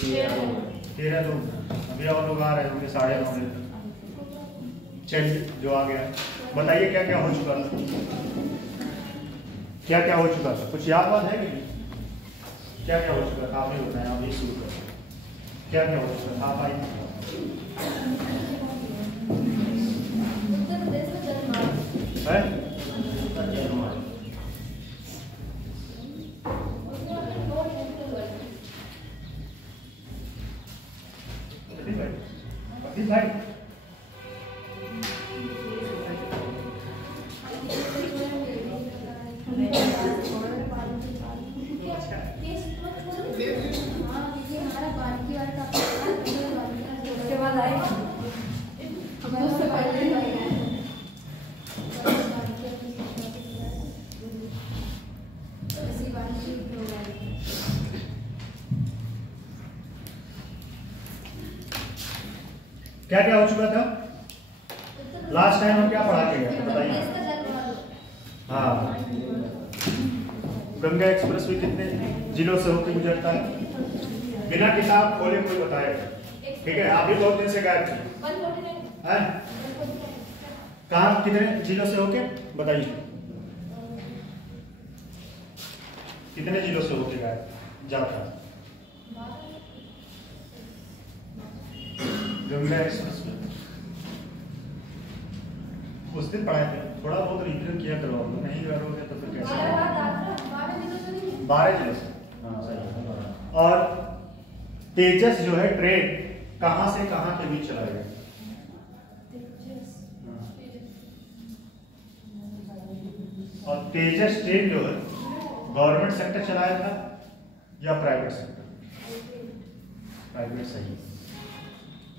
13 लोग, अभी और लोग आ रहे होंगे 9:30 बजे। चलिए जो आ गया बताइए क्या क्या हो चुका था, क्या क्या हो चुका था, कुछ याद बात है कि नहीं? क्या क्या हो चुका था आपने बताया, अभी शुरू कर। क्या क्या हो चुका था आप आइए। है भाई क्या क्या हो चुका था लास्ट टाइम हम क्या पढ़ा के गए बताइए। हाँ, गंगा एक्सप्रेस वे कितने जिलों से होकर गुजरता है? बिना किताब खोले कोई बताएगा, ठीक है? आप भी बहुत दिन से गायब थे, कहाँ कितने जिलों से होके बताइए, कितने जिलों से होके गायब जाता है गंगा एक्सप्रेस वे? उस दिन पढ़ाए थे, थोड़ा बहुत रिवीजन किया करो, नहीं करोगे तो फिर कैसे? 12 जिलों से। हाँ सही। और तेजस जो है ट्रेन कहाँ से कहाँ के बीच चलाएगा? और तेजस ट्रेन जो है गवर्नमेंट सेक्टर चलाया था या प्राइवेट सेक्टर? प्राइवेट सही।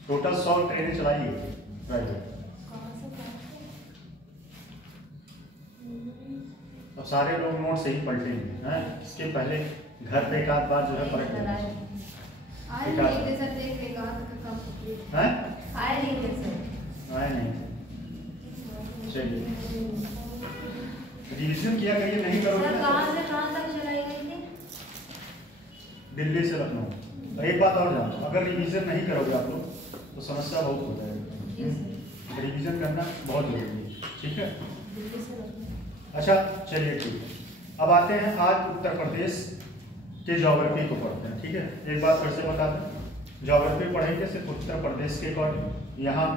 टोटल 100 ट्रेनें चलाई है प्राइवेट। अब सारे लोग नोट से ही पलटेंगे हैं, इसके पहले घर पे एक आध बार जो है पलट लेना है। चलिए रिविजन किया करिए, नहीं करोगे दिल्ली से लखनऊ। एक बात और जानो, अगर रिवीजन नहीं करोगे आप लोग तो समस्या बहुत हो जाएगी। रिवीजन करना बहुत जरूरी है, ठीक है? अच्छा चलिए ठीक है, अब आते हैं आज उत्तर प्रदेश के ज्योग्राफी को पढ़ते हैं, ठीक है? एक बात फिर से बता दें, ज्योग्राफी पढ़ेंगे सिर्फ उत्तर प्रदेश के अकॉर्डिंग, यहाँ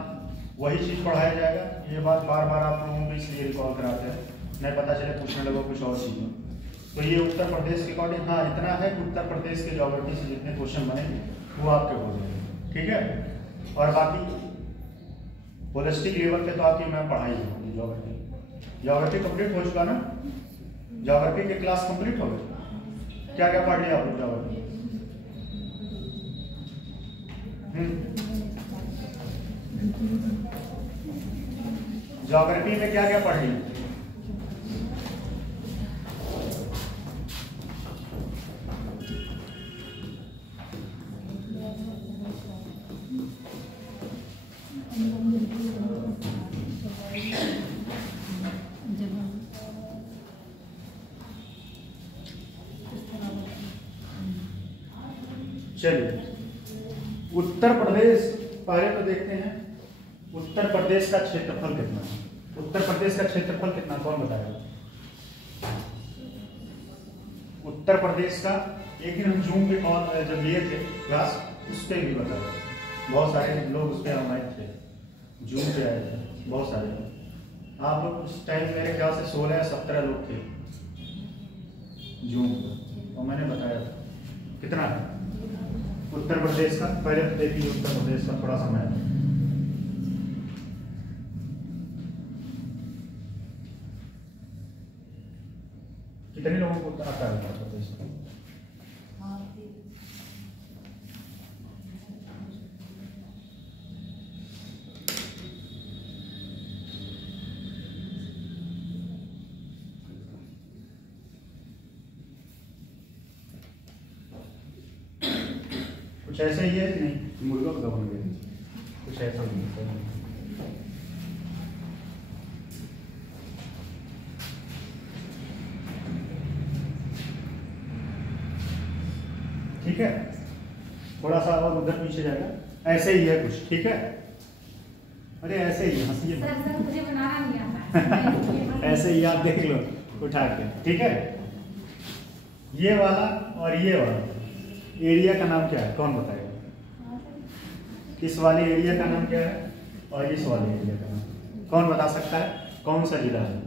वही चीज़ पढ़ाया जाएगा। ये बात बार बार आप लोगों को इसलिए रिकॉल कराते हैं, नहीं पता चले पूछने लगो कुछ और चीज़। तो ये उत्तर प्रदेश के अकॉर्डिंग, हाँ इतना है कि उत्तर प्रदेश के ज्योग्राफी से जितने क्वेश्चन बनेंगे वो आपके हो जाएंगे, ठीक है? और बाकी होलिस्टिक लेवल पे तो आपकी मैं पढ़ाई होगी ज्योग्राफी। ज्योग्राफी कंप्लीट हो चुका ना? ज्योग्राफी की क्लास कंप्लीट हो गई? क्या क्या पढ़ लिया आप लोग ज्योग्राफी? ज्योग्राफी में क्या क्या पढ़ लिया? चलिए उत्तर प्रदेश पहले तो देखते हैं, उत्तर प्रदेश का क्षेत्रफल कितना है? उत्तर प्रदेश का क्षेत्रफल कितना, कौन बताएगा? उत्तर प्रदेश का एक दिन हम जूम पे कॉल जब लिए थे क्लास, उस पर भी बताया, बहुत सारे लोग उस पर ऑनलाइन थे, जूम पे आए थे बहुत सारे लोग। आप लोग उस टाइम मेरे ख्याल से 16 या 17 लोग थे जूम पर, और मैंने बताया था कितना है उत्तर प्रदेश का। पहले तो देखिए उत्तर प्रदेश का थोड़ा समय है, कितने लोगों को आता है उत्तर प्रदेश का? कुछ ऐसे ही है कि नहीं? मुर्गों का बन गए कुछ ऐसा ही है। ठीक है, थोड़ा सा और उधर पीछे जाएगा, ऐसे ही है कुछ, ठीक है। अरे ऐसे ही हंसिए सर मुझे बनाना नहीं आता। ऐसे ही आप देख लो उठा के, ठीक है। ये वाला और ये वाला एरिया का नाम क्या है, कौन बताएगा? इस वाले एरिया का नाम क्या है और इस वाले एरिया का नाम कौन बता सकता है? कौन सा जिला है?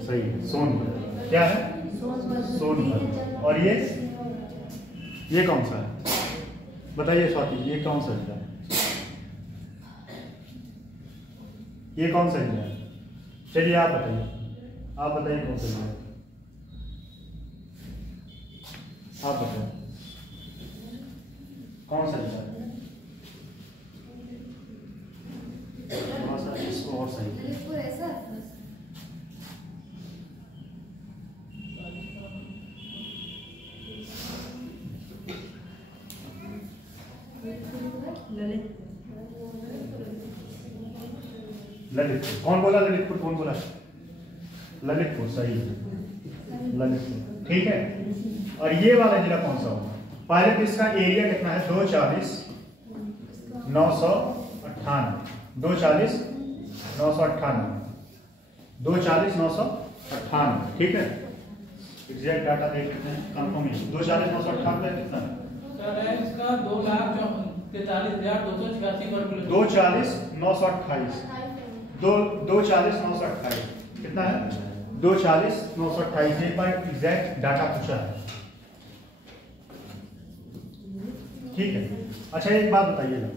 सही है, सोनभद्र। क्या है? सोनभद्र। और ये कौन सा है? बताइए स्वाति, ये कौन सा जिला है? ये कौन सा जिला है? चलिए आप बताइए, आप बताइए कौन सा जिला है? आप बताइए कौन सा जिला है? इसको और सही ललितपुर। कौन बोला ललितपुर? कौन बोला? ललितपुर, सही है, ललितपुर, ठीक है। और ये वाला जिला कौन सा होगा? पहले तो इसका एरिया कितना है? 240 998, 240 998, 240 998, ठीक है। एग्जैक्ट डाटा देख लेते हैं, कंफर्मेशन 240 998 कितना है? सर इसका 2,43,286 वर्ग किलोमीटर। 240 928, 240 928 कितना है? 240 928। एक बार एग्जैक्ट डाटा पूछा है, ठीक है। अच्छा एक बात बताइएगा,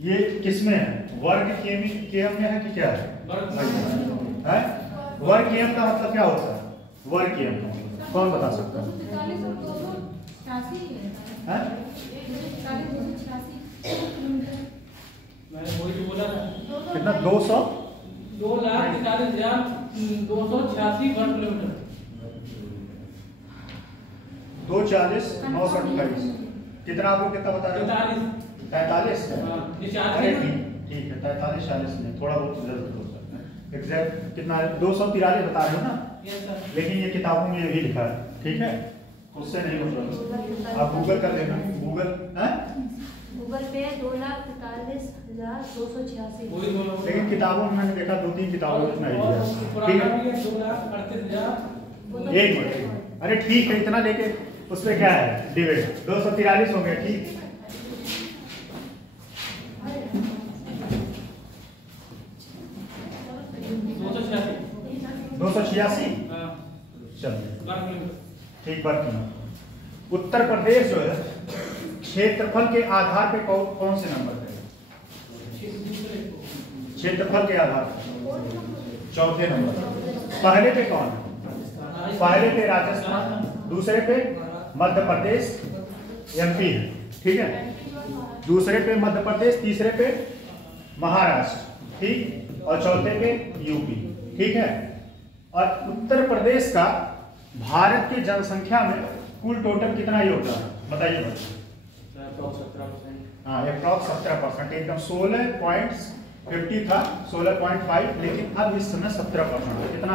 ये किसमें है? वर्ग केएम में है कि क्या है? वर्ग केएम का मतलब क्या होता है? वर्ग केएम का मतलब कौन बता सकता है? मैंने वही तो बोला था। कितना? 200 2,43,286 वर्ग किलोमीटर। 240 928 कितना? आपको कितना बता रहे हो? 43। अरे ठीक है, 43 40 में थोड़ा बहुत इधर उधर हो सकता है। एग्जैक्ट कितना है? 243 बता रहे हो ना? लेकिन ये किताबों में भी लिखा है, ठीक है, उससे नहीं होगा। आप गूगल कर लेना, गूगल पे 2,43,286। लेकिन किताबों में मैंने देखा 2-3 किताबों में नहीं दिया, ठीक है। 2,38,000। एक मिनट, अरे ठीक है, इतना लेके उसमें क्या है डिवाइड? 243 हो गया, ठीक। 286 चलिए ठीक बात की। उत्तर प्रदेश जो है क्षेत्रफल के आधार पे कौन से नंबर पे? क्षेत्रफल के आधार पे चौथे नंबर। पहले पे कौन है? पहले पे राजस्थान, दूसरे पे मध्य प्रदेश एमपी है, ठीक है, दूसरे पे मध्य प्रदेश, तीसरे पे महाराष्ट्र, ठीक, और चौथे पे यूपी, ठीक है। और उत्तर प्रदेश का भारत की जनसंख्या में कुल टोटल कितना योगदान है बताइए? हाँ, अप्रॉक्स 17%, एकदम 16.50 था, 16.5, लेकिन अब इस समय 17% है। कितना?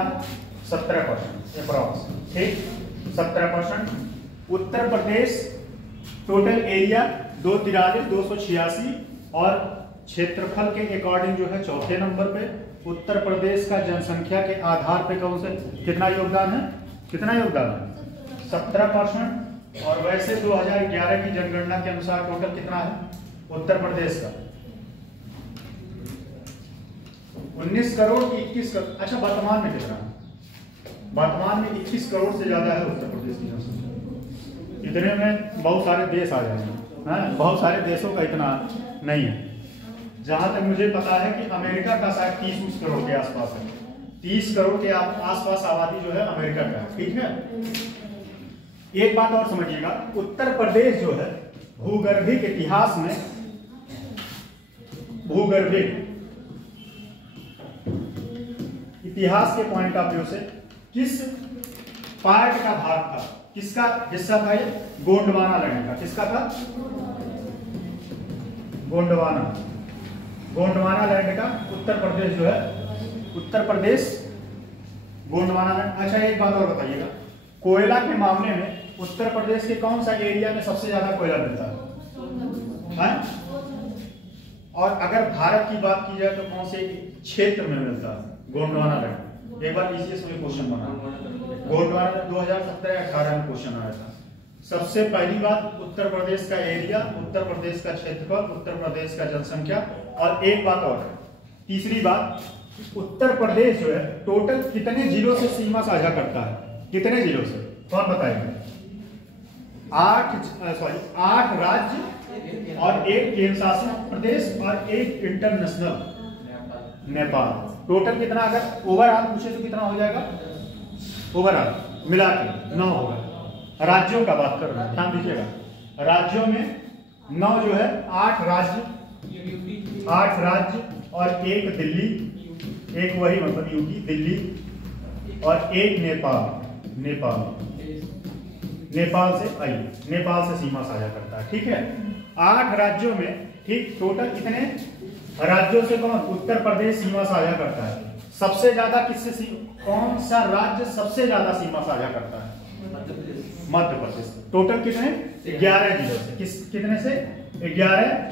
17% अप्रॉक्स, ठीक, 17%। उत्तर प्रदेश टोटल एरिया 243,286 और क्षेत्रफल के अकॉर्डिंग जो है चौथे नंबर पे। उत्तर प्रदेश का जनसंख्या के आधार पे कौन से कितना योगदान है? कितना योगदान है? 17%। और वैसे 2011 की जनगणना के अनुसार टोटल कितना है उत्तर प्रदेश का? 19 करोड़ की 21 करोड़। अच्छा, वर्तमान में कितना है? वर्तमान में 21 करोड़ से ज्यादा है उत्तर प्रदेश की जनसंख्या। इतने में बहुत सारे देश आ जाएंगे, बहुत सारे देशों का इतना नहीं है। जहां तक मुझे पता है कि अमेरिका का शायद 30 करोड़ के आसपास है, 30 करोड़ के आसपास आबादी जो है अमेरिका का, ठीक है। एक बात और समझिएगा, उत्तर प्रदेश जो है भूगर्भिक इतिहास में, भूगर्भिक इतिहास के पॉइंट ऑफ व्यू से किस पार्ट का भाग था, किसका हिस्सा था ये? गोंडवाना लैंड का। किसका था? गोंडवाना, गोंडवाना लैंड का उत्तर प्रदेश जो है, उत्तर प्रदेश गोंडवाना लैंड। अच्छा, एक बात और बताइएगा, कोयला के मामले में उत्तर प्रदेश के कौन सा एरिया में सबसे ज्यादा कोयला मिलता है? और अगर भारत की बात की जाए तो कौन से क्षेत्र में मिलता है? गोंडवाना लैंड। एक बार इसी में क्वेश्चन बना, गोंडवाना 2017-18 में क्वेश्चन आया था। सबसे पहली बात, उत्तर प्रदेश का एरिया, उत्तर प्रदेश का क्षेत्रफल, उत्तर प्रदेश का जनसंख्या, और एक बात और, तीसरी बात, उत्तर प्रदेश जो है टोटल कितने जिलों से सीमा साझा करता है? कितने जिलों से? कौन बताएगा? 8 राज्य और 1 केंद्र शासित प्रदेश और 1 इंटरनेशनल नेपाल। टोटल कितना? अगर ओवरऑल पूछे तो कितना हो जाएगा? ओवरऑल मिला के 9 होगा। राज्यों का बात कर रहे हैं, ध्यान दीजिएगा। राज्यों में 9 जो है, 8 राज्य और 1 दिल्ली, एक वही मतलब यूपी, दिल्ली, और 1 नेपाल से आई, नेपाल से सीमा साझा करता है। ठीक है, 8 राज्यों में, ठीक, टोटल कितने राज्यों से कौन? उत्तर प्रदेश सीमा साझा करता है। सबसे ज्यादा किससे? कौन सा राज्य सबसे ज्यादा सीमा साझा करता है? मध्य प्रदेश। टोटल कितने? 11 जिलों से। कितने से? 11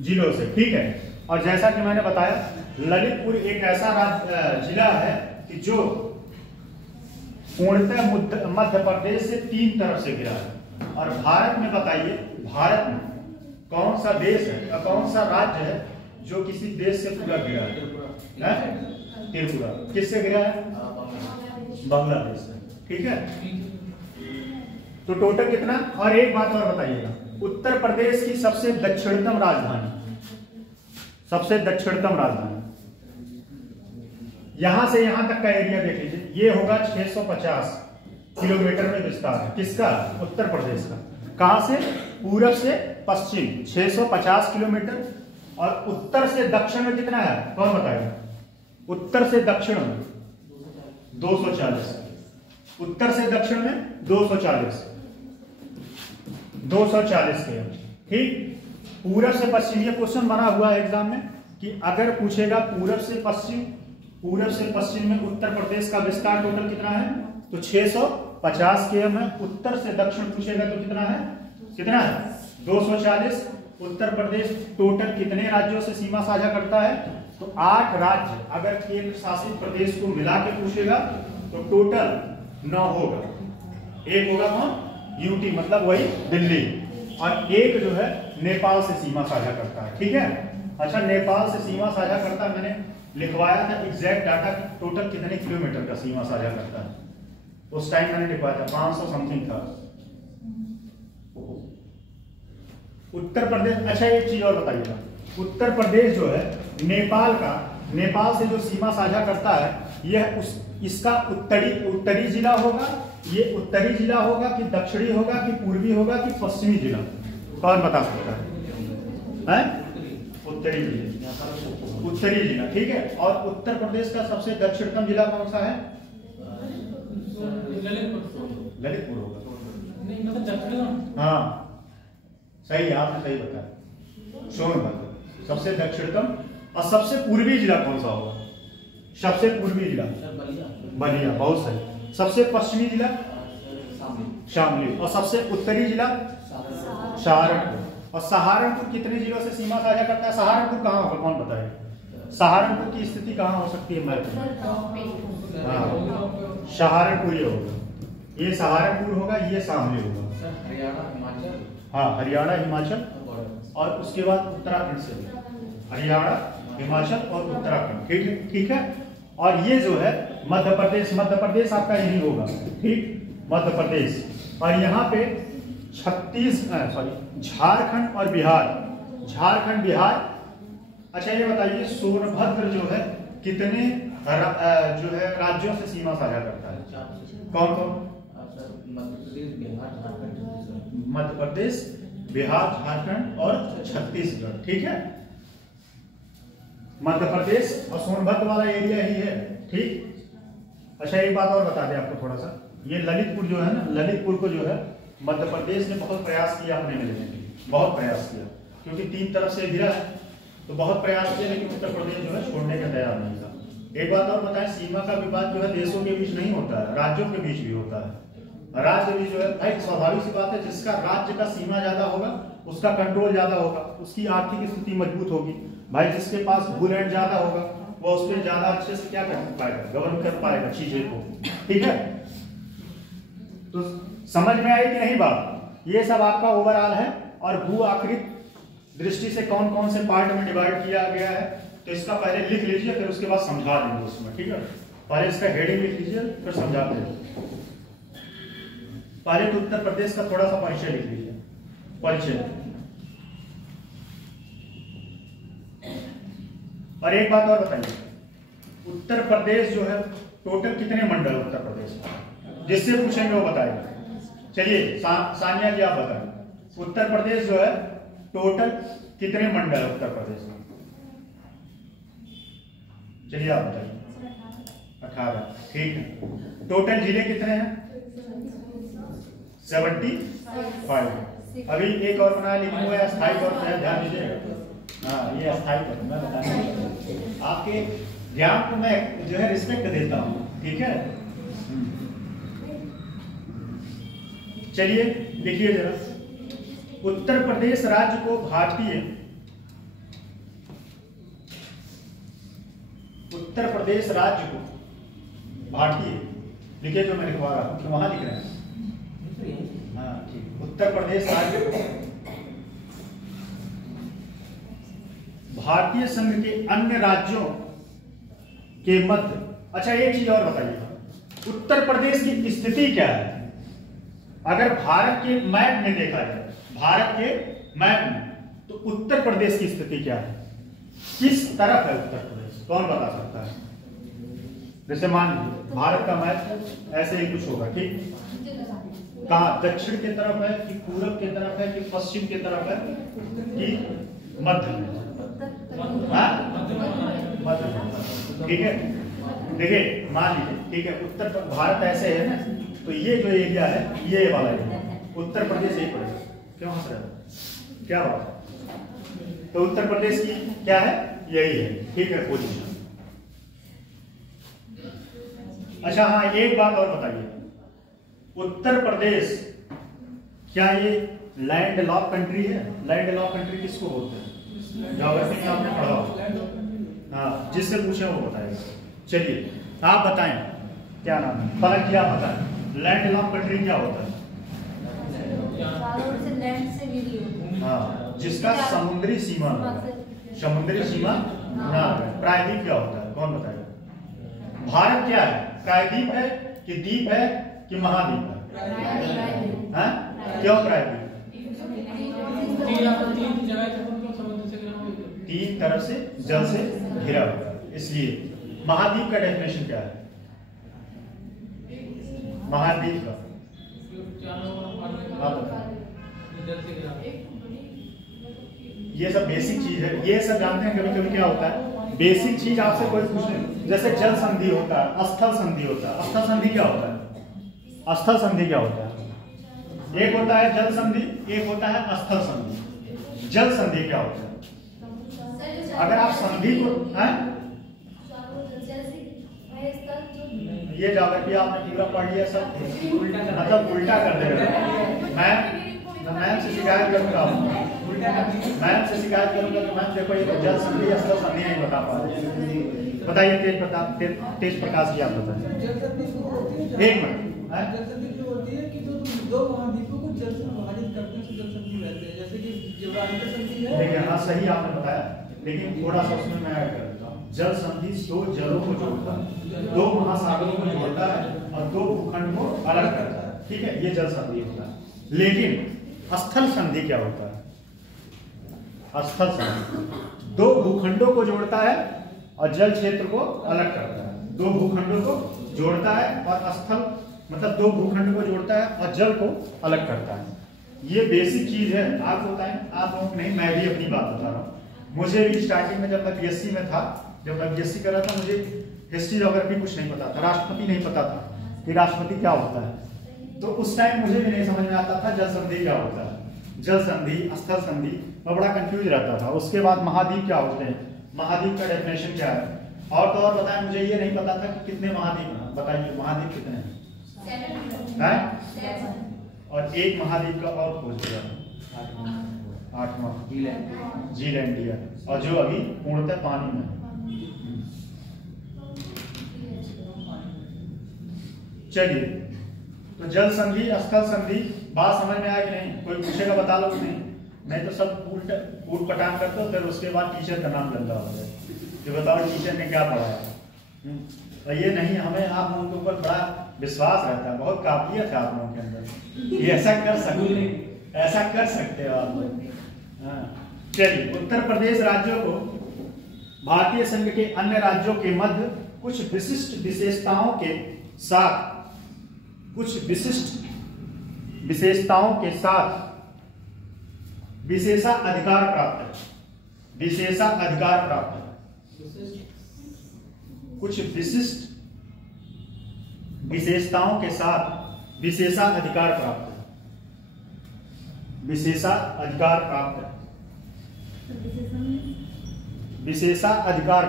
जिलों से। ठीक है, और जैसा कि मैंने बताया, ललितपुर एक ऐसा जिला है कि जो पूर्णतः मध्य प्रदेश से 3 तरफ से घिरा है। और भारत में बताइए, भारत में कौन सा देश है, कौन सा राज्य है जो किसी देश से पूरा घिरा है? त्रिपुरा। किससे घिरा है? बांग्लादेश से। ठीक है, तो टोटल कितना? और एक बात और बताइएगा, उत्तर प्रदेश की सबसे दक्षिणतम राजधानी, सबसे दक्षिणतम राजधानी, यहां से यहां तक का एरिया देख लीजिए, ये होगा 650 किलोमीटर में विस्तार है। किसका? उत्तर प्रदेश का। कहां से? पूरब से पश्चिम 650 किलोमीटर, और उत्तर से दक्षिण में कितना है? कौन बताएगा? उत्तर से दक्षिण में 240, उत्तर से दक्षिण में 240 के। ठीक, पूरब से पश्चिम, ये क्वेश्चन बना हुआ है एग्जाम में कि अगर पूछेगा पूरब से पश्चिम में उत्तर प्रदेश का विस्तार टोटल कितना है, तो 650 km है। उत्तर से दक्षिण पूछेगा तो कितना है? 240। उत्तर प्रदेश टोटल कितने राज्यों से सीमा साझा करता है? तो 8 राज्य। अगर केंद्र शासित प्रदेश को मिला के पूछेगा तो टोटल 9 होगा। एक होगा कौन? यूटी, मतलब वही दिल्ली, और एक जो है नेपाल से सीमा साझा करता है। ठीक है, अच्छा, नेपाल से सीमा साझा करता है, मैंने लिखवाया था एग्जैक्ट डाटा, टोटल कितने किलोमीटर का सीमा साझा करता है उस टाइम मैंने लिखवाया था, 500 समथिंग था। उत्तर प्रदेश, अच्छा एक चीज और बताइएगा, उत्तर प्रदेश जो है नेपाल से जो सीमा साझा करता है, यह इसका उत्तरी जिला होगा, ये उत्तरी जिला होगा कि दक्षिणी होगा कि पूर्वी होगा कि पश्चिमी जिला? कौन बता सकता है? उत्तरी जिला। ठीक है, और उत्तर प्रदेश का सबसे दक्षिणतम जिला कौन सा है? ललितपुर होगा। हाँ सही, आपने सही बताया, सोनभद्र सबसे दक्षिणतम। और सबसे पूर्वी जिला कौन सा होगा? सबसे पूर्वी जिला बलिया, बहुत सही। सबसे पश्चिमी जिला शामली, और सबसे उत्तरी जिला सहारनपुर। और सहारनपुर कितने जिलों से सीमा साझा करता है? सहारनपुर कहाँ होगा, कौन बताएगा? सहारनपुर की स्थिति कहाँ हो सकती है? हाँ, सहारनपुर ये होगा, ये सहारनपुर होगा, ये शामली होगा। हाँ, हरियाणा, हिमाचल, और उसके बाद उत्तराखंड से, हरियाणा, हिमाचल और उत्तराखंड। ठीक है, और ये जो है मध्य प्रदेश आपका यही होगा। ठीक, मध्य प्रदेश, और यहाँ पे झारखंड और बिहार। अच्छा ये बताइए, सोनभद्र जो है कितने जो है राज्यों से सीमा साझा करता है? कौन कौन? मध्य प्रदेश, बिहार, झारखंड और छत्तीसगढ़। ठीक है, मध्य प्रदेश और सोनभद्र वाला एरिया ही है। ठीक, अच्छा एक बात और बता दें आपको थोड़ा सा, ये ललितपुर जो है ना, ललितपुर को जो है मध्य प्रदेश ने बहुत प्रयास किया अपने में लेने के लिए, बहुत प्रयास किया, क्योंकि 3 तरफ से घिरा है, तो बहुत प्रयास किया, लेकिन उत्तर प्रदेश जो है छोड़ने के तैयार नहीं था। एक बात और बताएं, सीमा का विवाद जो है देशों के बीच नहीं होता है, राज्यों के बीच भी होता है। राज्य भी जो है भाई स्वाभाविक सी बात है, जिसका राज्य का सीमा ज्यादा होगा उसका कंट्रोल ज्यादा होगा, उसकी आर्थिक स्थिति मजबूत होगी। भाई जिसके पास भूलैंड ज्यादा होगा वो उस पर ज्यादा अच्छे से क्या कर पाएगा, गवर्न कर पाएगा चीजें को। ठीक है, तो समझ में आई कि नहीं बात? ये सब आपका ओवरऑल है। और भू आकृति दृष्टि से कौन कौन से पार्ट में डिवाइड किया गया है, तो इसका पहले लिख लीजिए, फिर उसके बाद समझा देंगे उसमें। ठीक है, पहले इसका हेडिंग लिख लीजिए फिर समझा देंगे। पहले तो उत्तर प्रदेश का थोड़ा सा परिचय लिख लीजिए, परिचय। और एक बात और बताइए, उत्तर प्रदेश जो है टोटल कितने मंडल उत्तर प्रदेश में, जिससे पूछेंगे वो बताएगा। चलिए सानिया जी आप बताएं, उत्तर प्रदेश जो है टोटल कितने मंडल उत्तर प्रदेश में? चलिए आप बताइए। 18। ठीक है, टोटल जिले कितने हैं? 75। अभी एक और बनाया लेकिन वो अस्थायी तौर पर ध्यान दीजिएगा। हाँ, ये अस्थायी तौर मैं बताना, आपके ज्ञान को मैं जो है रिस्पेक्ट देता हूँ। ठीक है, चलिए देखिए जरा, उत्तर प्रदेश राज्य को भारतीय, उत्तर प्रदेश राज्य को भारतीय लिखे, जो मैं लिखवा रहा हूं, तो वहां लिख रहे हैं। हाँ ठीक, उत्तर प्रदेश राज्य को भारतीय संघ के अन्य राज्यों के मध्य। अच्छा एक चीज और बताइएगा, उत्तर प्रदेश की स्थिति क्या है? अगर भारत के मैप में देखा जाए, भारत के मैप में, तो उत्तर प्रदेश की स्थिति क्या है? किस तरफ है उत्तर प्रदेश? कौन बता सकता है? जैसे मान लीजिए भारत का मैप ऐसे ही कुछ होगा, ठीक? कहाँ, दक्षिण की तरफ है कि पूरब की तरफ है कि पश्चिम की तरफ है कि मध्य में? मध्य में। ठीक है, देखिए मान लीजिए, ठीक है, उत्तर भारत ऐसे है ना, तो ये जो एरिया है, ये वाला एरिया उत्तर प्रदेश यही पड़ेगा। क्यों हंस रहे हो, क्या बात? तो उत्तर प्रदेश की क्या है, यही है। ठीक है, पोजीशन। अच्छा हाँ, एक बात और बताइए, उत्तर प्रदेश क्या ये लैंड लॉक कंट्री है? लैंड लॉक कंट्री किसको बोलते हैं? ज्योग्राफी में आपने पढ़ा हो। हाँ, जिससे पूछे वो बताएगा। चलिए आप बताएं, क्या नाम है? फलक जी आप बताएं, लैंड लॉक कंट्री क्या होता है? हाँ, जिसका समुद्री सीमा, समुद्री सीमा ना है। प्रायद्वीप क्या होता है, कौन बताएगा? भारत क्या है, प्रायद्वीप है कि द्वीप है कि महाद्वीप है? हाँ? क्यों प्रायद्वीप? तीन तरफ से जल से घिरा हुआ है, इसलिए। महाद्वीप का डेफिनेशन क्या है? महाद्वीप का ये सब बेसिक चीज है, ये सब जानते हैं। कभी कभी क्या होता है, बेसिक चीज आपसे कोई पूछे, जैसे जल संधि होता है, स्थल संधि होता है। स्थल संधि क्या होता है? स्थल संधि क्या होता है? एक होता है जल संधि, एक होता है स्थल संधि। जल संधि क्या होता है? अगर आप संधि को ये ज्योग्राफी आपने पूरा पढ़ लिया सब, मतलब उल्टा कर देगा। मैम से शिकायत करूंगा, मैम से शिकायत करूंगा कि मैम देखो ये जल संधि स्थल संधि नहीं बता पा रहे। बताइए तेज प्रकाश जी आप बताइए। एक मिनट, जल संधि जो होती है कि जो दो महाद्वीपों को जल से विभाजित करते हैं, जल संधि रहते हैं। जैसे कि जिब्राल्टर संधि है। देखिए हाँ, सही आपने बताया, लेकिन थोड़ा सा उसमें मैं ऐड कर देता हूँ। जल संधि दो जलों को जोड़ता है, दो महासागरों को जोड़ता है और दो भूखंड को अलग करता है। ठीक है, ये जल संधि होता है। लेकिन स्थल संधि क्या होता है? स्थल संधि दो भूखंडों को जोड़ता है और जल क्षेत्र को अलग करता है। दो भूखंडों को जोड़ता है और स्थल मतलब दो भूखंड को जोड़ता है और जल को अलग करता है। ये बेसिक चीज है। आप बताएं, आप लोग नहीं, मैं भी अपनी बात बता रहा हूँ। मुझे भी स्टार्टिंग में जब मैं बीएससी में था, जब मैं बीएससी कर रहा था, मुझे हिस्ट्री ज्योग्राफी कुछ नहीं पता था, राष्ट्रपति नहीं पता था कि राष्ट्रपति क्या होता है। तो उस टाइम मुझे भी नहीं समझ में आता था जल संधि क्या होता है, जल संधि, स्थल संधि, मैं बड़ा कंफ्यूज रहता था। उसके बाद महाद्वीप क्या होते हैं, महाद्वीप का डेफिनेशन क्या है, और तो और बताएं, मुझे ये नहीं पता था कि कितने महाद्वीप हैं। बताइए महाद्वीप कितने हैं? है, और एक महाद्वीप का और खोज किया, 8वां जीलैंडिया, और जो अभी पूर्णतः पानी में है। चलिए, तो जल संधि, स्थल संधि बात समझ में आया कि नहीं? कोई पूछेगा बता लो कि नहीं तो सब ऊट पटांग करते हो, फिर उसके बाद टीचर का नाम गंदा हो जाए कि बताओ टीचर ने क्या पढ़ाया। तो ये नहीं, हमें आप लोगों के ऊपर बड़ा विश्वास रहता है, बहुत काबिलियत है आप लोगों के अंदर, ये ऐसा कर सकते हो आप लोग। हाँ, चलिए, उत्तर प्रदेश राज्यों को भारतीय संघ के अन्य राज्यों के मध्य कुछ विशिष्ट विशेषताओं के साथ विशेषाधिकार प्राप्त है। कुछ विशिष्ट विशेषताओं के साथ विशेषाधिकार प्राप्त है। विशेषाधिकार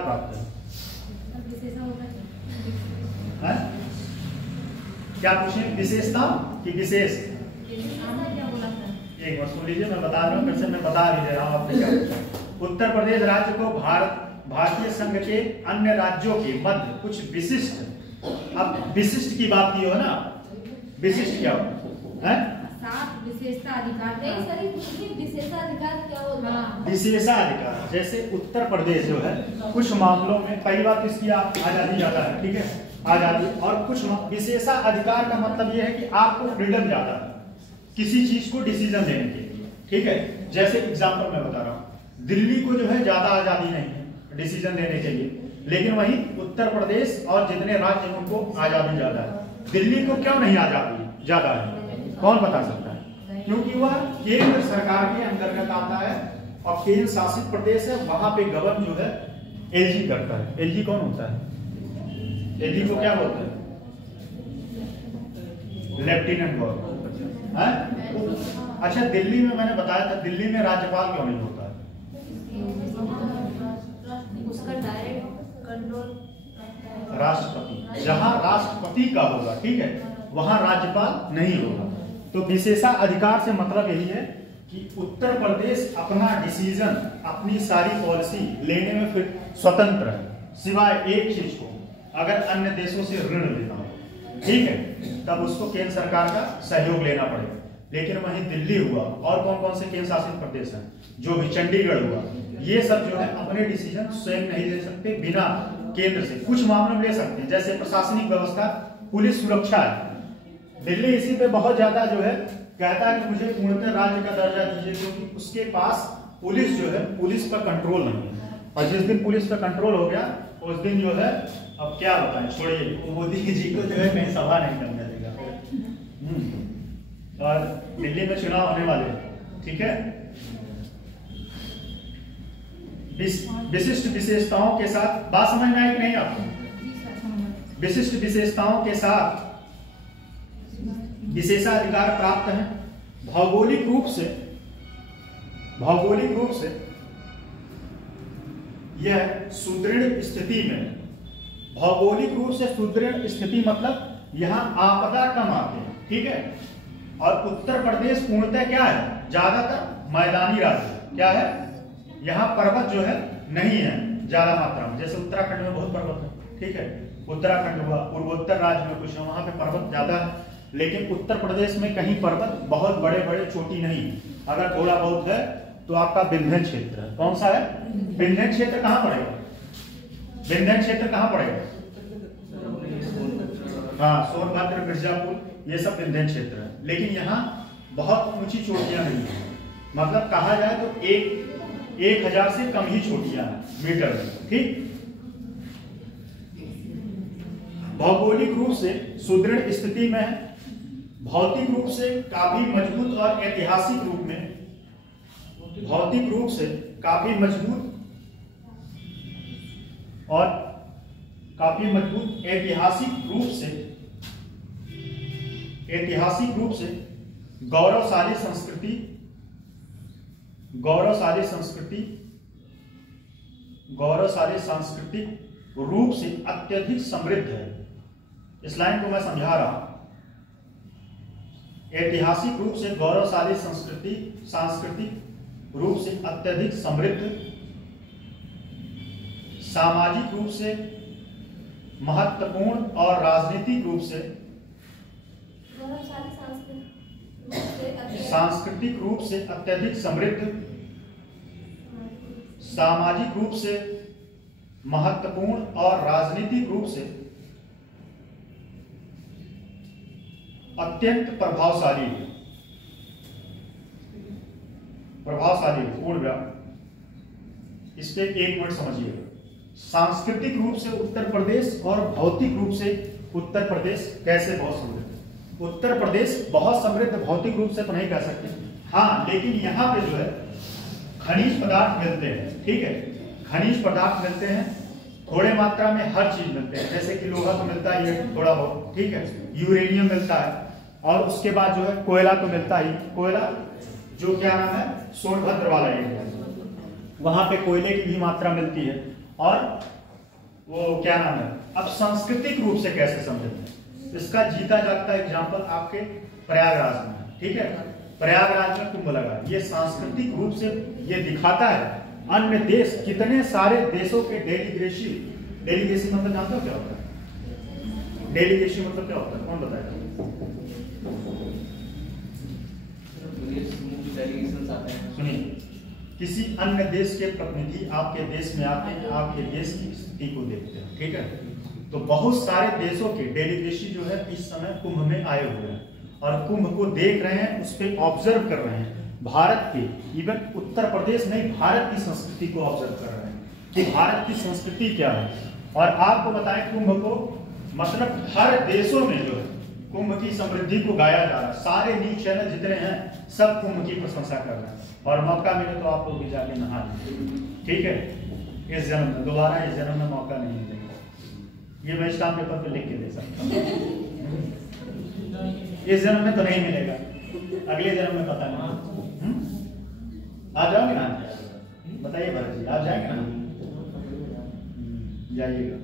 प्राप्त है। क्या पूछे? विशेषता कि विशेष? एक बार सुन लीजिए, मैं बता रहा हूँ, फिर से मैं बता भी दे रहा हूँ आपने क्या पूछा। उत्तर प्रदेश राज्य को भारतीय संघ के अन्य राज्यों के मध्य कुछ विशिष्ट, अब विशिष्ट की बात की हो ना, विशिष्ट क्या है? विशेषाधिकार क्या होता है? विशेषाधिकार, जैसे उत्तर प्रदेश जो है कुछ मामलों में, पहली बात इसकी आजादी ज्यादा है, ठीक है, आजादी, और कुछ विशेषाधिकार का मतलब यह है कि आपको फ्रीडम ज्यादा है किसी चीज को डिसीजन लेने के लिए, ठीक है। जैसे एग्जांपल मैं बता रहा हूँ, दिल्ली को जो है ज्यादा आजादी नहीं है डिसीजन लेने के लिए, लेकिन वहीं उत्तर प्रदेश और जितने राज्य हैं उनको आजादी ज्यादा है। दिल्ली को क्यों नहीं आजादी ज्यादा है? कौन बता सकता है? क्योंकि वह केंद्र सरकार के अंतर्गत आता है और केंद्र शासित प्रदेश है, वहां पे गवर्न जो है एलजी करता है। एलजी कौन होता है? एलजी को क्या बोलते हैं? Lieutenant governor. अच्छा, दिल्ली में मैंने बताया था, दिल्ली में राज्यपाल क्यों नहीं होता है? उसका डायरेक्ट कंट्रोल राष्ट्रपति, जहां राष्ट्रपति का होगा, ठीक है, वहां राज्यपाल नहीं होगा। तो विशेषाधिकार से मतलब यही है कि उत्तर प्रदेश अपना डिसीजन, अपनी सारी पॉलिसी लेने में फिर स्वतंत्र है, सिवाय एक चीज को, अगर अन्य देशों से ऋण लेना हो, ठीक है, तब उसको केंद्र सरकार का सहयोग लेना पड़ेगा। लेकिन वहीं दिल्ली हुआ और कौन कौन से केंद्र शासित प्रदेश हैं, जो भी चंडीगढ़ हुआ, ये सब जो है अपने डिसीजन स्वयं नहीं ले सकते, बिना केंद्र से। कुछ मामलों में ले सकते हैं, जैसे प्रशासनिक व्यवस्था, पुलिस सुरक्षा है। दिल्ली इसी पे बहुत ज्यादा जो है कहता है कि मुझे पूर्णतः राज्य का दर्जा दीजिए, क्योंकि उसके पास पुलिस जो है, पुलिस पर कंट्रोल नहीं है, और जिस दिन पुलिस पर कंट्रोल हो गया उस दिन जो है, अब क्या बताएं, छोड़िए, मोदी जी को जो है कहीं सभा नहीं करने देगा। और दिल्ली में चुनाव होने वाले हैं, ठीक है। विशिष्ट विशेषताओं के साथ, बात समझ में आई कि नहीं आपको? विशिष्ट विशेषताओं के साथ विशेषाधिकार प्राप्त है। भौगोलिक रूप से यह सुदृढ़ स्थिति में, भौगोलिक रूप से सुदृढ़ स्थिति मतलब यहां आपदा कम आते हैं, ठीक है। और उत्तर प्रदेश पूर्णतः क्या है, ज्यादातर मैदानी राज्य, क्या है, यहाँ पर्वत जो है नहीं है ज्यादा मात्रा में, जैसे उत्तराखंड में बहुत पर्वत है, ठीक है, उत्तराखंड हुआ, पूर्वोत्तर राज्य में कुछ है, वहां पे पर्वत ज्यादा है। लेकिन उत्तर प्रदेश में कहीं पर्वत बहुत बड़े बड़े चोटी नहीं, अगर थोड़ा बहुत है तो आपका विंध्य क्षेत्र है। कौन सा है? विंध्य क्षेत्र। कहाँ पड़ेगा विंध्य क्षेत्र? कहाँ पड़ेगा? हाँ, सोनभद्र, मिर्जापुर, ये सब विंध्य क्षेत्र है। लेकिन यहाँ बहुत ऊंची चोटियां नहीं है, मतलब कहा जाए तो 1000 से कम ही चोटियां हैं मीटर में, ठीक। भौगोलिक रूप से सुदृढ़ स्थिति में है, भौतिक रूप से काफी मजबूत और ऐतिहासिक रूप में, भौतिक रूप से काफी मजबूत और काफी मजबूत, ऐतिहासिक रूप से गौरवशाली सांस्कृतिक रूप से अत्यधिक समृद्ध है। इस लाइन को मैं समझा रहा हूं, ऐतिहासिक रूप से गौरवशाली सांस्कृतिक रूप से अत्यधिक समृद्ध, सामाजिक रूप से महत्वपूर्ण और राजनीतिक रूप से सांस्कृतिक रूप से अत्यधिक समृद्ध, सामाजिक रूप से महत्वपूर्ण और राजनीतिक रूप से अत्यंत प्रभावशाली है। पूर्ण व्याप, इस पे एक मिनट समझिएगा। सांस्कृतिक रूप से उत्तर प्रदेश और भौतिक रूप से उत्तर प्रदेश कैसे बहुत समृद्ध है? उत्तर प्रदेश बहुत समृद्ध भौतिक रूप से तो नहीं कह सकते, हाँ, लेकिन यहाँ पे जो है खनिज पदार्थ मिलते हैं, ठीक है, खनिज पदार्थ मिलते हैं थोड़े मात्रा में, हर चीज मिलते हैं, जैसे कि लोहा तो मिलता ही है थोड़ा बहुत, ठीक है, यूरेनियम मिलता है, और उसके बाद जो है कोयला तो मिलता ही, कोयला जो क्या नाम है सोनभद्र वाला एरिया, वहां पे कोयले की भी मात्रा मिलती है, और वो क्या नाम है। अब सांस्कृतिक रूप से कैसे समझेंगे, इसका जीता जागता एग्जांपल आपके प्रयागराज में, ठीक है, प्रयागराज में कुंभ लगा, ये सांस्कृतिक रूप से ये दिखाता है अन्य देश, कितने सारे देशों के डेलीगेसी मतलब जानते हो क्या होता है? डेलीगेसी मतलब क्या होता है, कौन बताएगा? सुनिए, किसी अन्य देश के प्रतिनिधि आपके देश में आते हैं, आपके देश की स्थिति को देखते हैं, ठीक है, तो बहुत सारे देशों के डेलीगेसी जो है इस समय कुंभ में आए हुए हैं और कुंभ को देख रहे हैं, उस पर ऑब्जर्व कर रहे हैं, भारत के, इवन उत्तर प्रदेश नहीं, भारत की संस्कृति को ऑब्जर्व कर रहे हैं कि भारत की संस्कृति क्या है। और आपको बताएं कुंभ को मतलब हर देशों में जो है कुंभ की समृद्धि को गाया जा रहा है, सारे न्यूज चैनल जितने हैं सब कुंभ की प्रशंसा कर रहे हैं, और मौका मिले तो आप लोग भी जाके नहा लीजिए, ठीक है, इस जन्म में, दोबारा इस जन्म में मौका नहीं मिलेगा, ये मैं स्टाम्प पेपर पे लिख के दे सकता हूँ, इस जन्म में तो नहीं मिलेगा, अगले जन्म में पता नहीं। आप जाओगे ना, बताइए भरत जी, आप जाएंगे ना? जाइएगा।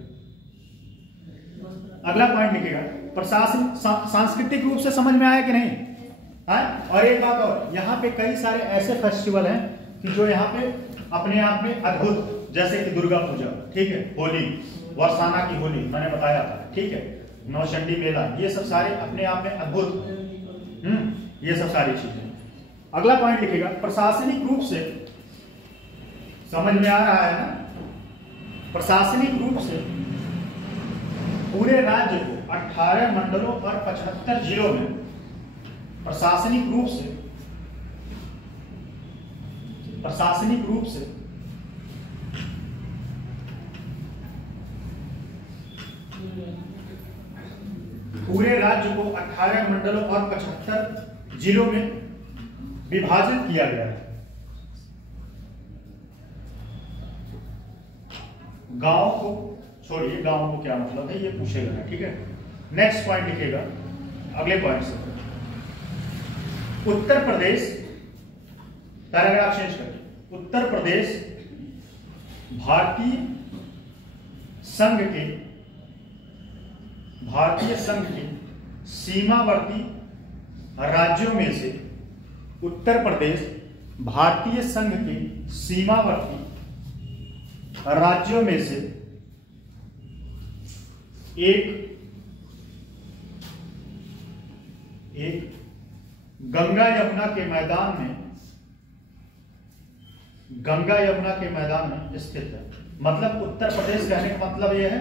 अगला पॉइंट लिखिएगा, प्रशासन सांस्कृतिक रूप से समझ में आया कि नहीं है? और एक बात और, यहाँ पे कई सारे ऐसे फेस्टिवल हैं कि जो यहाँ पे अपने आप में अद्भुत, जैसे कि दुर्गा पूजा, ठीक है, होली, वर्षाना की होली मैंने बताया था, ठीक है, नौचंडी मेला, ये सब सारे अपने आप में अद्भुत, ये सब सारी चीजें। अगला पॉइंट लिखिएगा, प्रशासनिक रूप से समझ में आ रहा है ना, प्रशासनिक रूप से पूरे राज्य को 18 मंडलों और 75 जिलों में प्रशासनिक रूप से पूरे राज्य को 18 मंडलों और 75 जिलों में विभाजित किया गया है। गांव को छोड़िए, गांव को क्या मतलब है ये पूछेगा ना, ठीक है। नेक्स्ट पॉइंट लिखेगा अगले पॉइंट से, उत्तर प्रदेश, पैराग्राफ चेंज करके, उत्तर प्रदेश भारतीय संघ के सीमावर्ती राज्यों में से, उत्तर प्रदेश भारतीय संघ के सीमावर्ती राज्यों में से एक गंगा यमुना के मैदान में स्थित है। मतलब उत्तर प्रदेश कहने का मतलब यह है,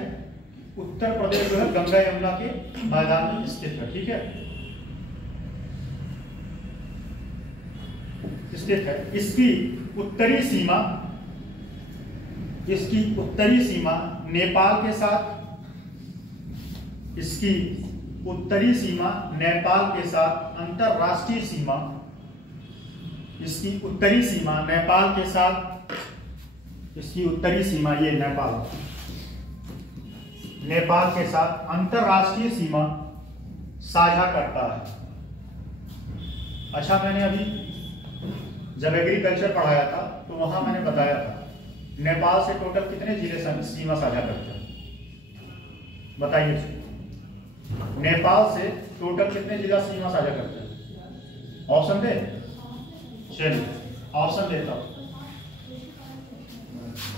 उत्तर प्रदेश जो है गंगा यमुना के मैदान में स्थित है, ठीक है, स्थित है। इसकी उत्तरी सीमा नेपाल के साथ, इसकी उत्तरी सीमा नेपाल के साथ अंतरराष्ट्रीय सीमा, इसकी उत्तरी सीमा नेपाल के साथ, इसकी उत्तरी सीमा ये नेपाल के साथ अंतरराष्ट्रीय सीमा साझा करता है। अच्छा, मैंने अभी जब एग्रीकल्चर पढ़ाया था तो वहां मैंने बताया था नेपाल से टोटल कितने जिले सीमा साझा करते हैं, बताइए। नेपाल से टोटल कितने जिला सीमा साझा करते हैं? ऑप्शन दे, चलिए ऑप्शन देता हूँ।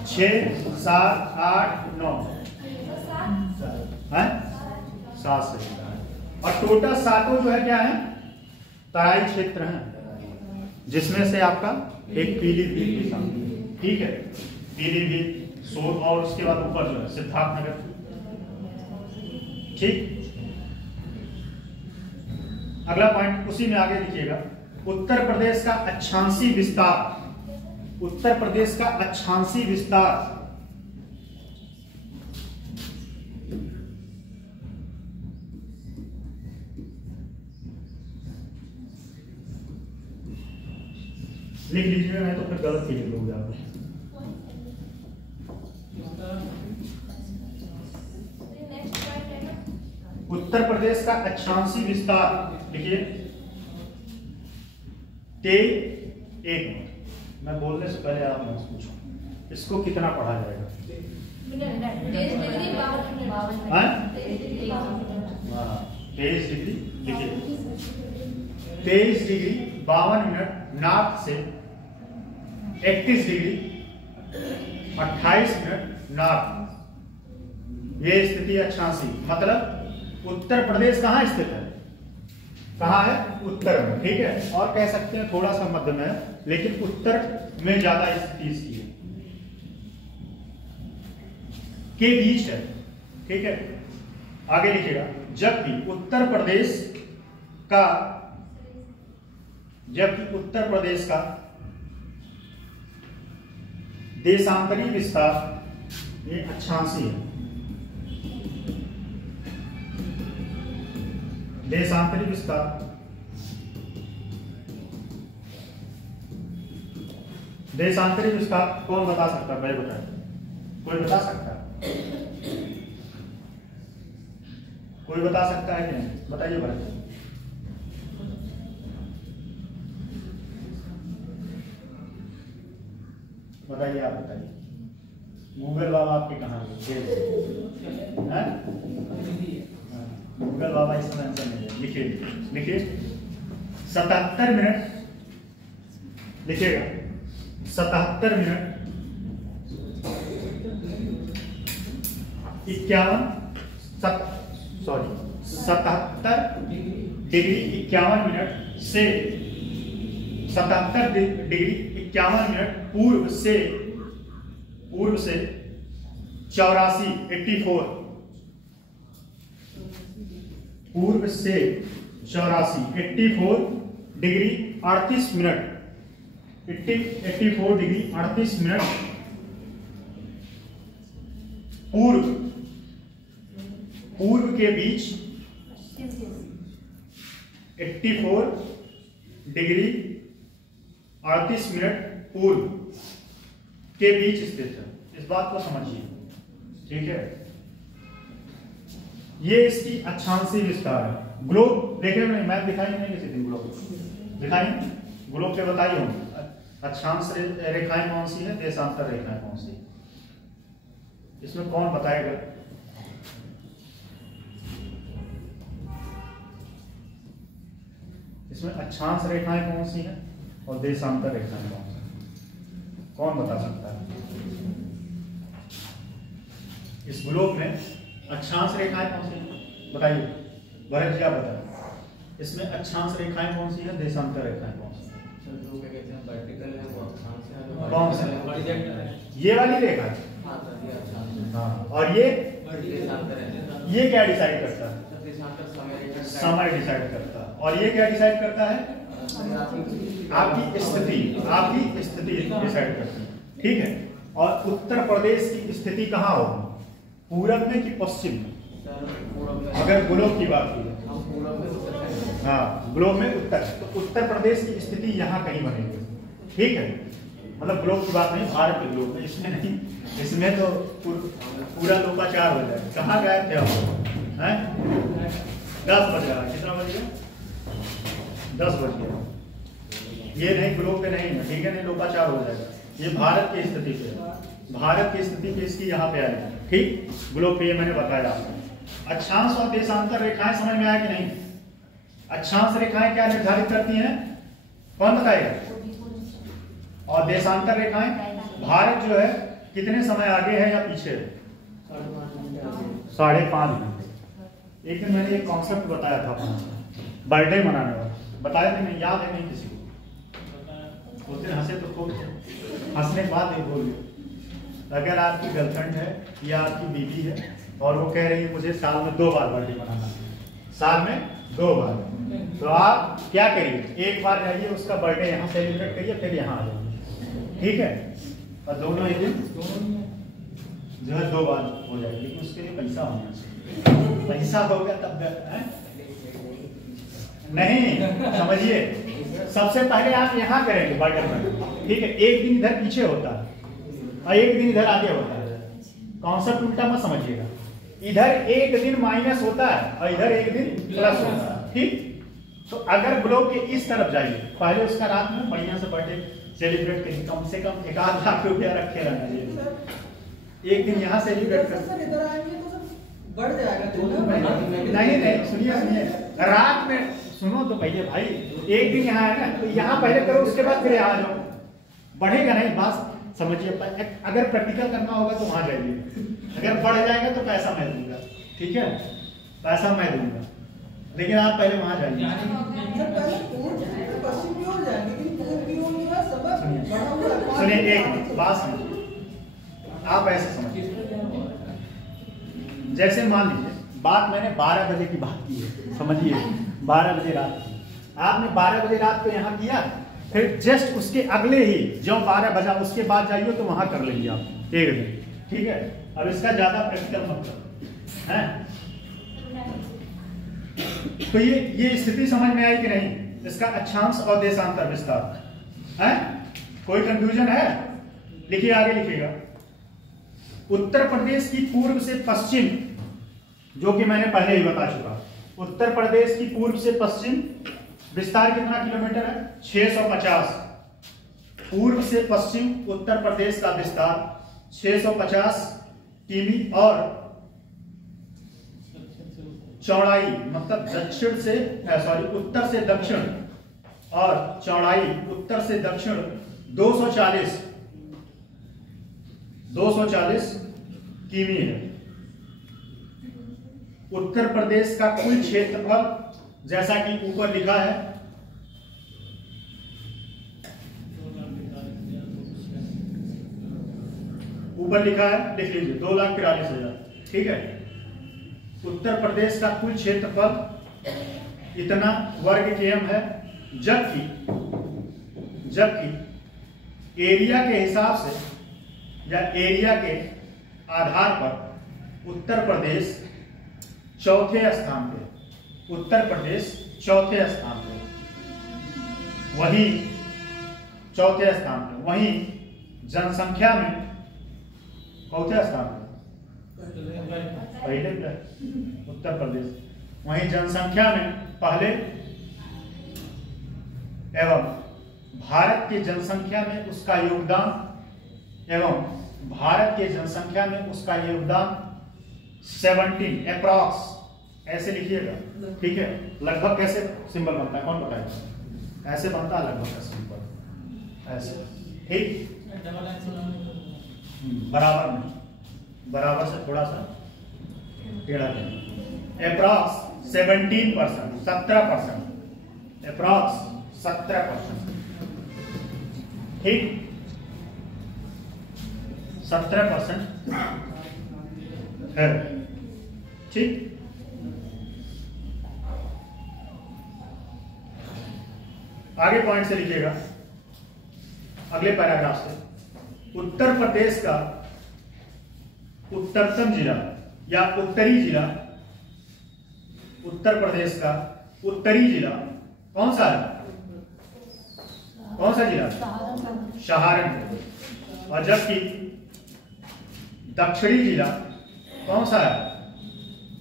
6, 7, 8, 9 है 7 से। और टोटल सातों जो है क्या है, तराई क्षेत्र है, जिसमें से आपका एक पीलीभीत भी शामिल है। ठीक है, पीलीभीत, सोर और उसके बाद ऊपर जो है सिद्धार्थनगर। ठीक, अगला पॉइंट उसी में आगे लिखिएगा। उत्तर प्रदेश का अक्षांशी विस्तार, उत्तर प्रदेश का अक्षांशी विस्तार लिख लीजिएगा, नहीं तो फिर गलत ही लिख लोगे आप। नेक्स्ट पॉइंट है ना, उत्तर प्रदेश का अक्षांशी विस्तार लिखिए। एक मिनट, मैं बोलने से पहले आप मुझसे पूछो, इसको कितना पढ़ा जाएगा? Minute 23 degree 52 minute. हाँ? 23 डिग्री 52 मिनट। हाँ, 23 डिग्री लिखिए। 23 डिग्री 52 मिनट नॉर्थ से, 31 डिग्री 28 मिनट नॉर्थ। ये स्थिति अक्षांशी, मतलब उत्तर प्रदेश कहाँ स्थित है? कहाँ है? उत्तर में। ठीक है, और कह सकते हैं थोड़ा सा मध्य में है, लेकिन उत्तर में ज्यादा स्थिति इसकी है, के बीच है। ठीक है, आगे लिखिएगा। जबकि उत्तर प्रदेश का देशांतरी विस्तार ये अक्षांशी है। देशांतरी विस्तार कौन बता सकता है? भाई बताए, कोई बता सकता है? कोई बता सकता है कि नहीं? बताइए भाई। बताइए, आप बताइए। गूगल बाबा आपके कहाँ है? गूगल बाबा इस समय आंसर नहीं है। लिखिए 77 मिनट लिखिएगा। 77 मिनट 77 डिग्री 51 मिनट से 77 डिग्री 51 मिनट पूर्व से 84 पूर्व से 84 डिग्री 38 मिनट 84 डिग्री 38 मिनट पूर्व के बीच 84 डिग्री 38 मिनट पूर्व के बीच स्थित है। इस बात को समझिए। ठीक है, ये इसकी अक्षांशी विस्तार है। ग्लोब देखे नहीं, मैप दिखाई नहीं किसी दिन। ग्लोब दिखाई, ग्लोब पे बताइए हम अक्षांश रेखाएं कौन सी है, देशांतर रेखाएं कौन सी है, इसमें कौन बताएगा? इसमें अक्षांश रेखाएं कौन सी है और देशांतर रेखाएं कौन सी है, कौन बता सकता है? इस ग्लोब में अक्षांश रेखाएं कौन सी है, बताइए। भरत जी आप बताइए, इसमें अक्षांश रेखाएं कौन सी है, देशांतर रेखाएं कौन सी है? कौन सी? ये वाली रेखा है। हाँ, और ये क्या डिसाइड करता है? समय डिसाइड करता है। और ये क्या डिसाइड करता है? आपकी स्थिति डिसाइड करती है। ठीक है, और उत्तर प्रदेश की स्थिति कहाँ होगी, पूरब में कि पश्चिम में? अगर ग्लोब की बात की, हाँ ग्लोब में उत्तर, तो उत्तर प्रदेश की स्थिति यहाँ कहीं बनेगी। ठीक है, मतलब ग्लोब की बात नहीं, भारत के ग्लोब में, इसमें नहीं। इसमें तो पूरा लोकाचार हो जाए। कहाँ गए थे हम? 10 बज गया। कितना बज गया? 10 बज गया। ये नहीं, ग्लोब पे नहीं है। ठीक है, नहीं लोकाचार हो जाएगा। ये भारत की स्थिति पे, भारत की स्थिति पे इसकी यहाँ पे आएगी। ठीक, ग्लोब पे ये मैंने बताया आपको। अक्षांश और देशांतर रेखाएं समझ में आया कि नहीं? अक्षांश रेखाएं क्या निर्धारित करती हैं? कौन बताएगा? और देशांतर रेखाएं, भारत जो है कितने समय आगे है या पीछे है? 5.5 घंटे। एक दिन मैंने एक कॉन्सेप्ट बताया था अपना, बर्थडे मनाने वाला, बताया था नहीं, याद है नहीं किसी को? उस दिन हंसे तो खूब, हंसने के बाद एक बोल दिया, अगर आपकी गर्लफ्रेंड है या आपकी बीवी है और वो कह रही है मुझे साल में 2 बार बर्थडे मनाना है, साल में 2 बार, तो आप क्या करिए, एक बार जाइए उसका बर्थडे यहाँ सेलिब्रेट करिए, फिर यहाँ आ जाइए, ठीक है? और दोनों एक दिन जो है 2 बार हो जाएगी, लेकिन उसके लिए पैसा होना चाहिए। पैसा होगा तब नहीं, समझिए, सबसे पहले आप यहाँ करेंगे बर्थडे में, ठीक है? एक दिन इधर पीछे होता है और एक दिन इधर आगे होता है, कॉन्सेप्ट उल्टा मत समझिएगा। इधर एक दिन माइनस होता है और इधर एक दिन प्लस होता है, ठीक? तो अगर ग्लोब के इस तरफ जाइए, पहले उसका रात में बढ़िया से बर्थडे सेलिब्रेट करिए, कम से कम 1-8 लाख रुपया रखे रहना चाहिए। एक दिन यहाँ सेलिब्रेट कर, इधर आएंगे तो सब बढ़ जाएगा। नहीं, सुनिए, रात में सुनो तो पहले भाई, एक दिन यहाँ है ना, तो यहाँ पहले करो, उसके बाद फिर यहाँ आ जाओ, बढ़ेगा नहीं, बात समझिए। अगर प्रैक्टिकल करना होगा तो वहां जाइए, अगर बढ़ जाएगा तो पैसा मैं दूंगा, ठीक है? पैसा मैं दूंगा, लेकिन आप पहले वहां जाइए। सुनिए, एक बात सुनिए, आप ऐसे समझिए, जैसे मान लीजिए बात मैंने 12 बजे की बात की है, समझिए, 12 बजे रात की, आपने 12 बजे रात को यहाँ किया, फिर जस्ट उसके अगले ही जो 12 बजा उसके बाद जाइए तो वहां कर लेंगे आप एक दिन, ठीक है? अब इसका ज्यादा प्रैक्टिकल मतलब है, तो ये स्थिति समझ में आई कि नहीं? इसका अक्षांश और देशांतर विस्तार है, कोई कंफ्यूजन है? लिखिए, आगे लिखिएगा। उत्तर प्रदेश की पूर्व से पश्चिम, जो कि मैंने पहले ही बता चुका, उत्तर प्रदेश की पूर्व से पश्चिम विस्तार कितना किलोमीटर है? 650। पूर्व से पश्चिम उत्तर प्रदेश का विस्तार 650 किमी और चौड़ाई, मतलब दक्षिण से उत्तर से दक्षिण, और चौड़ाई उत्तर से दक्षिण 240 किमी है। उत्तर प्रदेश का कुल क्षेत्रफल जैसा कि ऊपर लिखा है, ऊपर लिखा है, लिख लीजिए, 2,43,000, ठीक है? उत्तर प्रदेश का कुल क्षेत्रफल इतना वर्ग किलोमीटर है, जबकि एरिया के हिसाब से या एरिया के आधार पर उत्तर प्रदेश चौथे स्थान पे, उत्तर प्रदेश चौथे स्थान पे, वहीं चौथे स्थान पे, वहीं जनसंख्या में चौथे स्थान पे, पहले उत्तर प्रदेश, वहीं जनसंख्या में पहले, एवं भारत की जनसंख्या में उसका योगदान, एवं भारत के जनसंख्या में उसका योगदान 17 अप्रॉक्स, ऐसे लिखिएगा, ठीक है? लगभग कैसे सिंबल बनता है, कौन बताएगा? ऐसे बनता है लगभग का सिंबल, ऐसे, ठीक? बराबर नहीं, बराबर से थोड़ा सा टेढ़ा करें, अप्रॉक्स 17%, 17%, अप्रॉक्स 17%, ठीक? 17% है, ठीक? आगे पॉइंट से लिखिएगा, अगले पैराग्राफ से। उत्तर प्रदेश का उत्तरतम जिला या उत्तरी जिला, उत्तर प्रदेश का उत्तरी जिला कौन सा है? कौन सा जिला? सहारनपुर। और जबकि दक्षिणी जिला कौन सा है?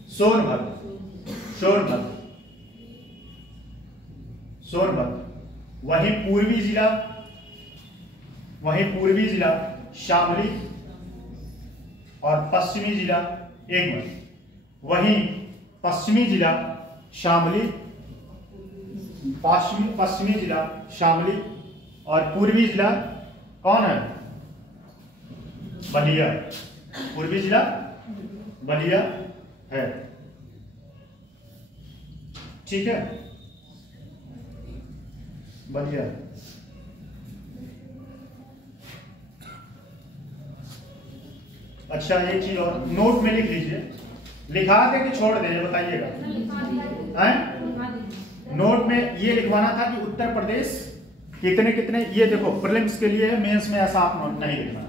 सोनभद्र, सोनभद्र, सोनभद्र। वहीं पूर्वी जिला शामली और पश्चिमी जिला, एक मिनट, वहीं पश्चिमी जिला शामली पश्चिमी जिला शामली और पूर्वी जिला कौन है? बलिया। पूर्वी जिला बलिया है, ठीक है, बलिया। अच्छा एक चीज और नोट में लिख लीजिए, लिखा दे कि छोड़ दें बताइएगा। नोट में ये लिखवाना था कि उत्तर प्रदेश कितने कितने, ये देखो प्रीलिम्स के लिए, मेंस में ऐसा आप नोट नहीं लिखना,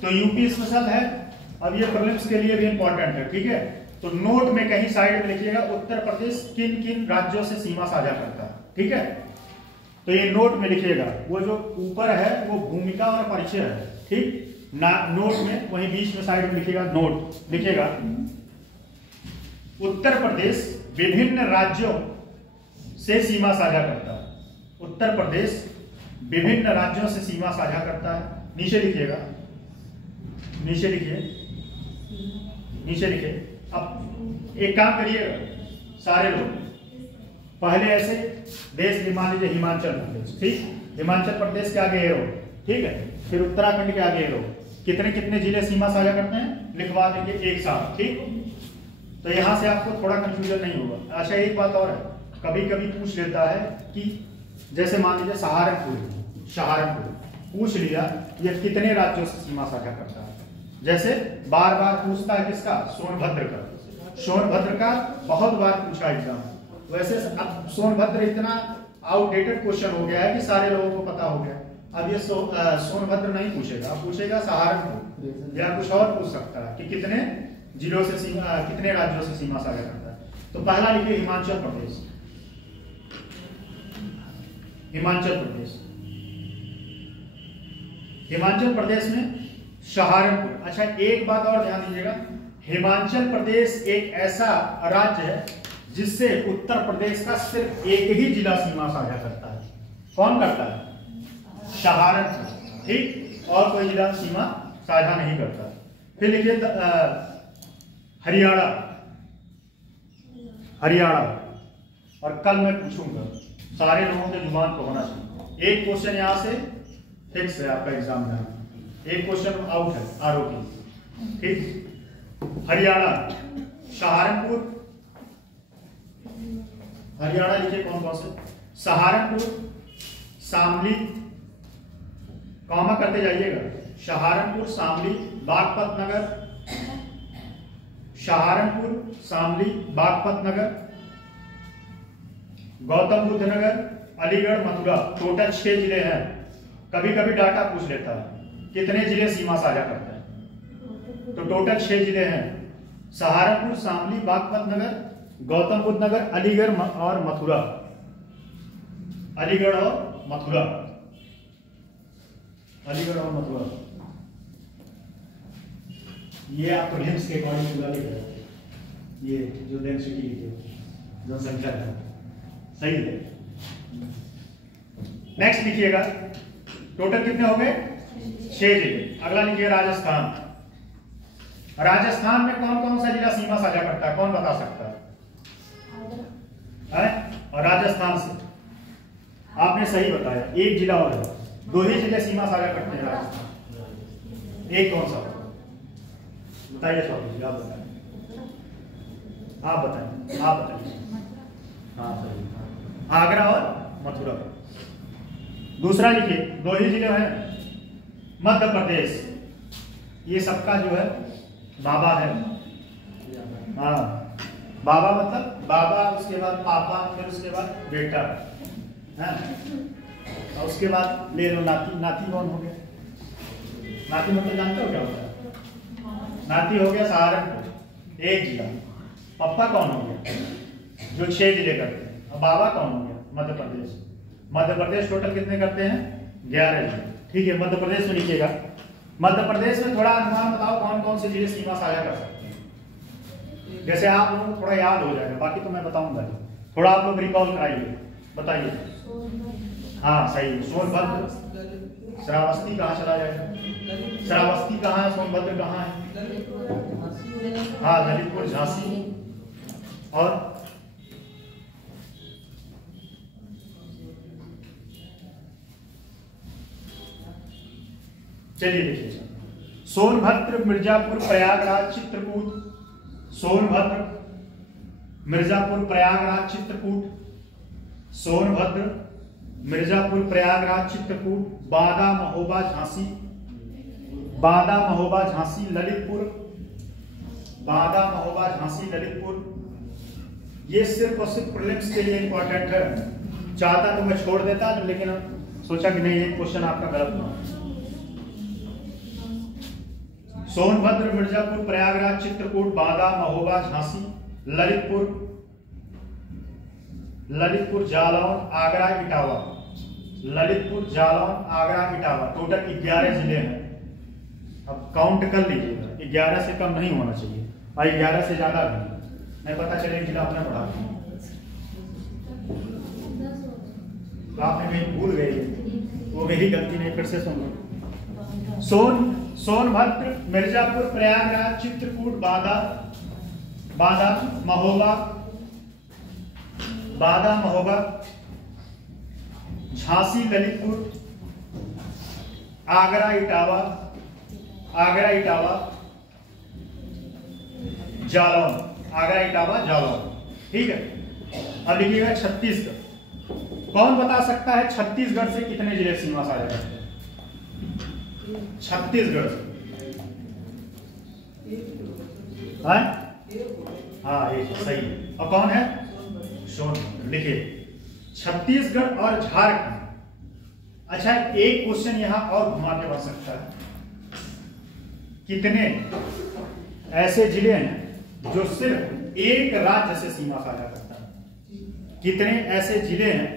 तो यूपी स्पेशल है, अब ये प्रीलिम्स के लिए भी इंपॉर्टेंट है, ठीक है। तो नोट में कहीं साइड में लिखिएगा उत्तर प्रदेश किन किन राज्यों से सीमा साझा करता है, ठीक है। तो ये नोट में लिखिएगा, वो जो ऊपर है वो भूमिका और परिचय है, ठीक ना, नोट में वहीं बीच में साइड में लिखिएगा, नोट लिखिएगा उत्तर प्रदेश विभिन्न राज्यों से सीमा साझा करता है। उत्तर प्रदेश विभिन्न राज्यों से सीमा साझा करता है। नीचे लिखिएगा, नीचे लिखिए, नीचे लिखिए। अब एक काम करिएगा सारे लोग, पहले ऐसे देश मान लीजिए हिमाचल प्रदेश, ठीक, हिमाचल प्रदेश के आगे एरो, ठीक है, फिर उत्तराखंड के आगे एरो, कितने कितने जिले सीमा साझा करते हैं लिखवा देंगे एक साथ, ठीक। तो यहां से आपको थोड़ा कंफ्यूजन नहीं होगा। अच्छा एक बात और है, कभी कभी पूछ लेता है कि जैसे मान लीजिए सहारनपुर पूछ लिया, ये कितने राज्यों से सीमा साझा करता है, जैसे बार बार पूछता है किसका, सोनभद्र का। सोनभद्र का बहुत बार पूछा एग्जाम, वैसे अब सोनभद्र इतना आउटडेटेड क्वेश्चन हो गया है कि सारे लोगों को पता हो गया। अब ये सोनभद्र नहीं पूछेगा, अब पूछेगा सहारनपुर, या कुछ और पूछ सकता है कि कितने जिलों से सीमा, कितने राज्यों से सीमा साझा करता है। तो पहला लिखिए हिमाचल प्रदेश, हिमाचल प्रदेश, हिमाचल प्रदेश में सहारनपुर। अच्छा एक बात और ध्यान दीजिएगा, हिमाचल प्रदेश एक ऐसा राज्य है जिससे उत्तर प्रदेश का सिर्फ एक ही जिला सीमा साझा करता है। कौन करता है? सहारनपुर, ठीक, और कोई जिला सीमा साझा नहीं करता। फिर लिखिए हरियाणा, हरियाणा, और कल मैं पूछूंगा, सारे लोगों के जुबान को होना चाहिए। एक क्वेश्चन यहां से फिक्स है आपका एग्जाम में, एक क्वेश्चन आउट है आरोपी, ठीक। हरियाणा, सहारनपुर, हरियाणा लिखिए कौन कौन से, सहारनपुर, शामली, कॉमा करते जाइएगा, सहारनपुर, शामली, बागपत नगर, सहारनपुर, शामली, बागपत नगर, गौतम बुद्ध नगर, अलीगढ़, मथुरा। टोटल 6 जिले हैं। कभी कभी डाटा पूछ लेता है कितने जिले सीमा साझा करते हैं, तो टोटल 6 जिले हैं, सहारनपुर, शामली, बागपत नगर, गौतम बुद्ध नगर, अलीगढ़ और मथुरा, अलीगढ़ और मथुरा, अलीगढ़ और मथुरा। ये आप प्रीलिम्स के अकॉर्डिंग पूरा लिख रहे हैं, ये जो डेंसिटी लिखे, जनसंख्या है, सही है। नेक्स्ट लिखिएगा, टोटल कितने हो गए? 6 जिले। अगला लिखिए राजस्थान। राजस्थान में कौन कौन सा जिला सीमा साझा करता है, कौन बता सकता है? और राजस्थान से आपने सही बताया, एक जिला और है, 2 ही जिले सीमा साझा करते हैं राजस्थान। एक कौन सा बताइए? स्वामी आप बताइए, आप बताइए, आप बताइए। हाँ सही, आगरा और मथुरा। दूसरा लिखिए, 2 ही जिले हैं, मध्य प्रदेश, ये सबका जो है बाबा है। हाँ, बाबा मतलब बाबा, उसके बाद पापा, फिर उसके बाद बेटा है, और उसके बाद ले लो नाती। नाती कौन हो गया? नाती मतलब जानते हो क्या होता है? नाती हो गया सहारनपुर, 1 जिला। पप्पा कौन हो गया? जो 6 जिले करते हैं। और बाबा कौन हो गया? मध्य प्रदेश। मध्य प्रदेश टोटल कितने करते हैं? 11 जिले, ठीक है। मध्य प्रदेश में लिखिएगा। मध्य प्रदेश में थोड़ा अनुमान बताओ कौन कौन से जिले सीमा साझा कर सकते हैं, जैसे आप लोगों को थोड़ा याद हो जाएगा, बाकी तो मैं बताऊंगा, थोड़ा आप लोग रिकॉल कराइए, बताइए। हाँ सही, सोनभद्र, श्रावस्ती कहाँ चला जाएगा? श्रावस्ती कहाँ है? सोनभद्र कहाँ है? हाँ ललितपुर, झांसी, और चलिए देखिए, सोनभद्र, मिर्जापुर, प्रयागराज, चित्रकूट। सोनभद्र, मिर्जापुर, प्रयागराज, चित्रकूट। सोनभद्र, मिर्जापुर, प्रयागराज, चित्रकूट। बांदा, महोबा, झांसी। बांदा, महोबा, झांसी, ललितपुर। बांदा, महोबा, झांसी, ललितपुर। ये सिर्फ और सिर्फ प्रीलिम्स के लिए इंपॉर्टेंट है। चाहता तो मैं छोड़ देता, लेकिन सोचा कि नहीं, ये क्वेश्चन आपका गलत ना। सोनभद्र, मिर्जापुर, प्रयागराज, चित्रकूट, बांदा, महोबा, झांसी, ललितपुर, ललितपुर, जालौन, आगरा, इटावा। ललितपुर, जालौन, आगरा, इटावा, टोटल 11 जिले हैं। अब काउंट कर लीजिएगा, 11 से कम नहीं होना चाहिए और 11 से ज्यादा नहीं पता चले जिला अपना बढ़ा। आपने कहीं भूल गए, वो मेरी गलती नहीं, फिर से सुन लो। सोनभद्र, मिर्जापुर, प्रयागराज, चित्रकूट, बांदा, महोबा, झांसी, ललितपुर, आगरा, इटावा, जालौन। आगरा, इटावा, जालौन। ठीक है। अब लिखिएगा छत्तीसगढ़। कौन बता सकता है छत्तीसगढ़ से कितने जिले सीमा साझा करते हैं? छत्तीसगढ़ से हाँ, एक सही। और कौन है? सोनभद्र। लिखिए छत्तीसगढ़ और झारखंड। अच्छा, एक क्वेश्चन यहां और घुमा के बन सकता है, कितने ऐसे जिले हैं जो सिर्फ एक राज्य से सीमा साझा करता है? कितने ऐसे जिले हैं?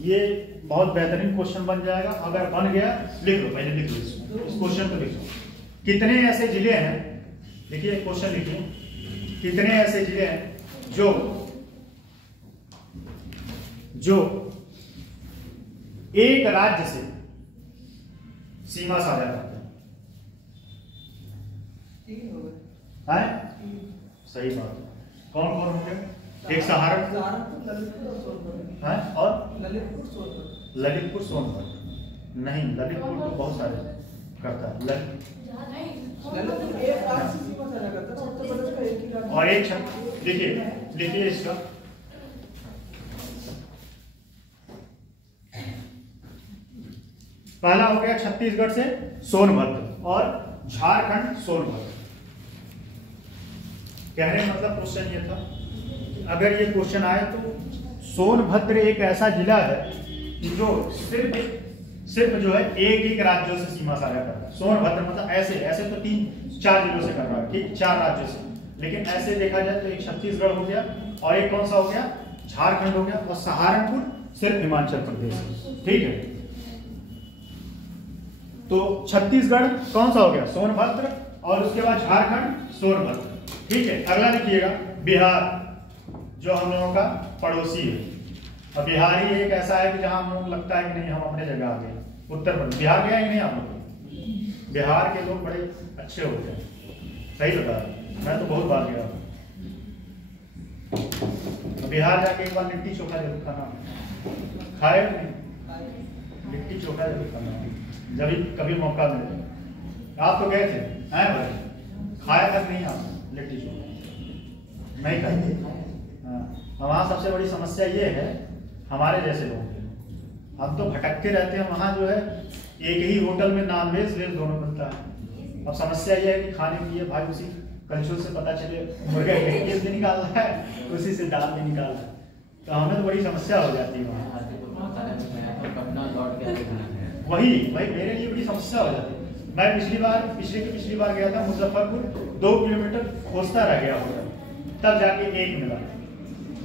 ये बहुत बेहतरीन क्वेश्चन बन जाएगा। अगर बन गया लिख लो, पहले लिख लो इस क्वेश्चन को, लिख लो कितने ऐसे जिले हैं। देखिए क्वेश्चन लिखिए, कितने ऐसे जिले हैं जो एक राज्य से सीमा साझा करते हैं? सही बात। कौन कौन होंगे? एक सहारनपुर, और ललितपुर, सोनभद्र। नहीं, ललितपुर तो बहुत सारे करता है। और एक देखिए इसका पहला हो गया छत्तीसगढ़ से सोनभद्र और झारखंड सोनभद्र। कहने मतलब क्वेश्चन ये था, अगर ये क्वेश्चन आए तो सोनभद्र एक ऐसा जिला है जो सिर्फ जो है एक राज्यों से सीमा साझा करता है। सोनभद्र मतलब ऐसे तो 3-4 जिलों से कर रहा है, ठीक, 4 राज्यों से। लेकिन ऐसे देखा जाए तो एक छत्तीसगढ़ हो गया और एक कौन सा हो गया? झारखंड हो गया, और सहारनपुर सिर्फ हिमाचल प्रदेश। ठीक है, तो छत्तीसगढ़ कौन सा हो गया? सोनभद्र, और उसके बाद झारखंड, सोनभद्र। ठीक है। अगला लिखिएगा बिहार, जो हम लोगों का पड़ोसी है। और बिहार ही एक ऐसा है कि जहां हम लोग लगता है कि नहीं हम अपने जगह आ गए। उत्तर प्रदेश, बिहार गया ही नहीं आप लोग? बिहार के लोग बड़े अच्छे होते हैं, सही बता रहा, मैं तो बहुत बार गया हूँ। बिहार जाके एक बार लिट्टी चोखा जरूर खाना, खाए नहीं? लिट्टी चोखा जरूर खाना जब कभी मौका मिले। आप तो गए थे, हैं भाई? खाया तक नहीं आप लिट्टी चोखा? नहीं खाएंगे। वहाँ सबसे बड़ी समस्या ये है हमारे जैसे लोगों की, हम तो भटकते रहते हैं। वहाँ जो है एक ही होटल में नॉनवेज वेज दोनों मिलता है। अब समस्या ये है कि खाने की है भाई, उसी कलछुल से पता चले मुर्गा केस भी निकाल रहा है, उसी से दाल भी निकाल रहा है, तो हमें तो बड़ी समस्या हो जाती है वहाँ। वही मेरे लिए बड़ी समस्या हो जाती है। मैं पिछली बार गया था मुजफ्फरपुर, 2 किलोमीटर खोजता रह गया होगा, तब जाके एक मिला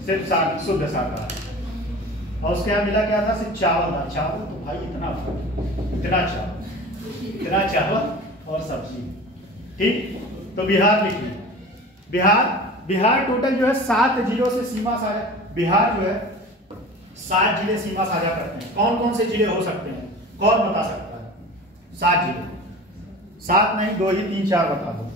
सिर्फ शुद्ध शाकाहारी। और उसके यहाँ मिला क्या था? सिर्फ चावल था। चावल तो भाई इतना चावल और सब्जी। ठीक, तो बिहार लिखिए। बिहार टोटल जो है 7 जिलों से सीमा साझा। बिहार जो है 7 जिले सीमा साझा करते हैं। कौन कौन से जिले हो सकते हैं? कौन बता सकता है? 7 जिले, 7 नहीं, 2 ही, 3-4 बता दो।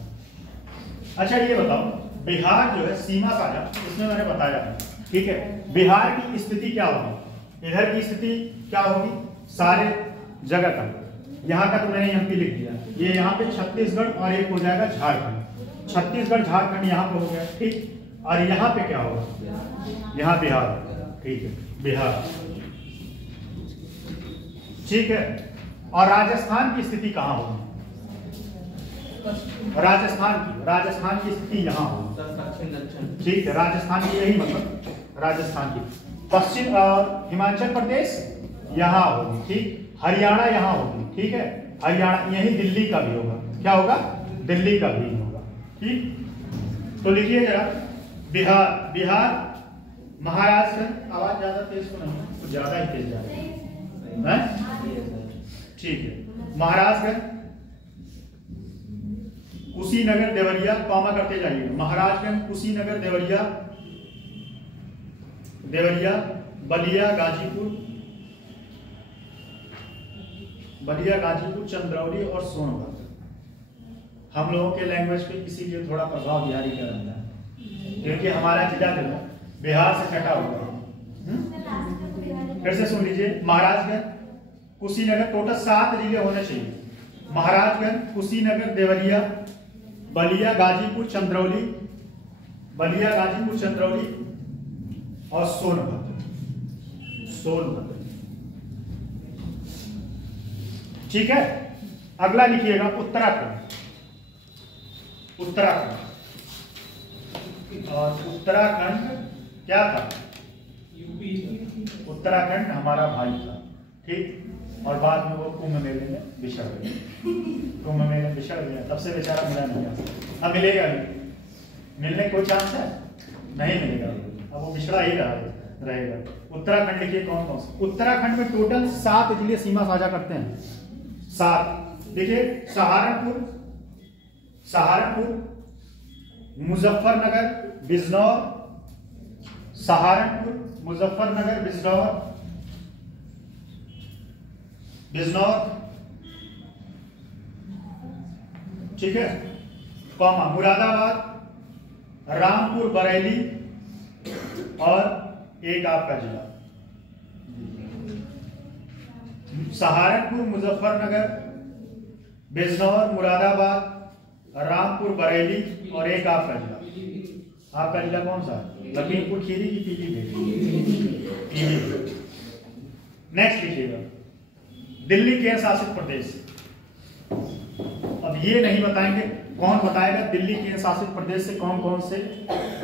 अच्छा ये बताओ, बिहार जो है सीमा साझा, इसमें मैंने बताया है, ठीक है। बिहार की स्थिति क्या होगी? इधर की स्थिति क्या होगी? सारे जगह का यहाँ का तो मैंने एमपी लिख दिया, ये यहाँ पे छत्तीसगढ़ और एक हो जाएगा झारखंड। छत्तीसगढ़ झारखंड यहाँ पे हो गया, ठीक। और यहाँ पे क्या होगा, यहाँ बिहार, ठीक है, बिहार, ठीक है। और राजस्थान की स्थिति कहाँ होगी, राजस्थान की स्थिति यहाँ होगी, ठीक है। राजस्थान की यही मतलब राजस्थान की, पश्चिम और हिमाचल प्रदेश यहाँ होगी, ठीक। हरियाणा यहाँ होगी, ठीक है। हरियाणा यही, दिल्ली का भी होगा, क्या होगा, दिल्ली का भी होगा, ठीक। तो लिखिए जरा, बिहार, महाराष्ट्र, आवाज ज्यादा तेज तो नहीं, तो ज्यादा ही तेज जा रही है, ठीक है। महाराष्ट्र, कुशीनगर, देवरिया, कॉमा करते जाइए, महाराष्ट्र, कुशीनगर, देवरिया, बलिया, गाजीपुर, चंद्रौली और सोनभद्र। हम लोगों के लैंग्वेज पे इसीलिए थोड़ा प्रभाव बिहारी का रहता है, क्योंकि हमारा जिला जो है बिहार से कटा हुआ है। फिर से सुन लीजिए, महाराजगंज, कुशीनगर, टोटल 7 जिले होने चाहिए। महाराजगंज, कुशीनगर, देवरिया, बलिया, गाजीपुर, चंद्रौली और सोनभद्र। ठीक है। अगला लिखिएगा उत्तराखंड। और उत्तराखंड क्या था, उत्तराखंड हमारा भाई था, ठीक। और बाद में वो कुंभ मेले में बिछड़ गया, तब से बेचारा मिला नहीं। अब मिलेगा नहीं, मिलने कोई चांस है नहीं मिलेगा, अब वो बिछड़ा ही रहेगा। उत्तराखंड लिखिए कौन कौन सा। उत्तराखंड में टोटल 7 जिले सीमा साझा करते हैं, 7। देखिए, सहारनपुर, मुजफ्फरनगर, बिजनौर, सहारनपुर, मुजफ्फरनगर, बिजनौर, ठीक है, कॉमा, मुरादाबाद, रामपुर, बरेली और एक आपका जिला, सहारनपुर, मुजफ्फरनगर, बिजनौर, मुरादाबाद, रामपुर, बरेली और एक आपका जिला। आपका जिला कौन सा, लखीमपुर खीरी की पीलीभीत। नेक्स्ट लिखिएगा, दिल्ली केंद्र शासित प्रदेश। अब ये नहीं बताएंगे, कौन बताएगा दिल्ली केंद्र शासित प्रदेश से कौन कौन से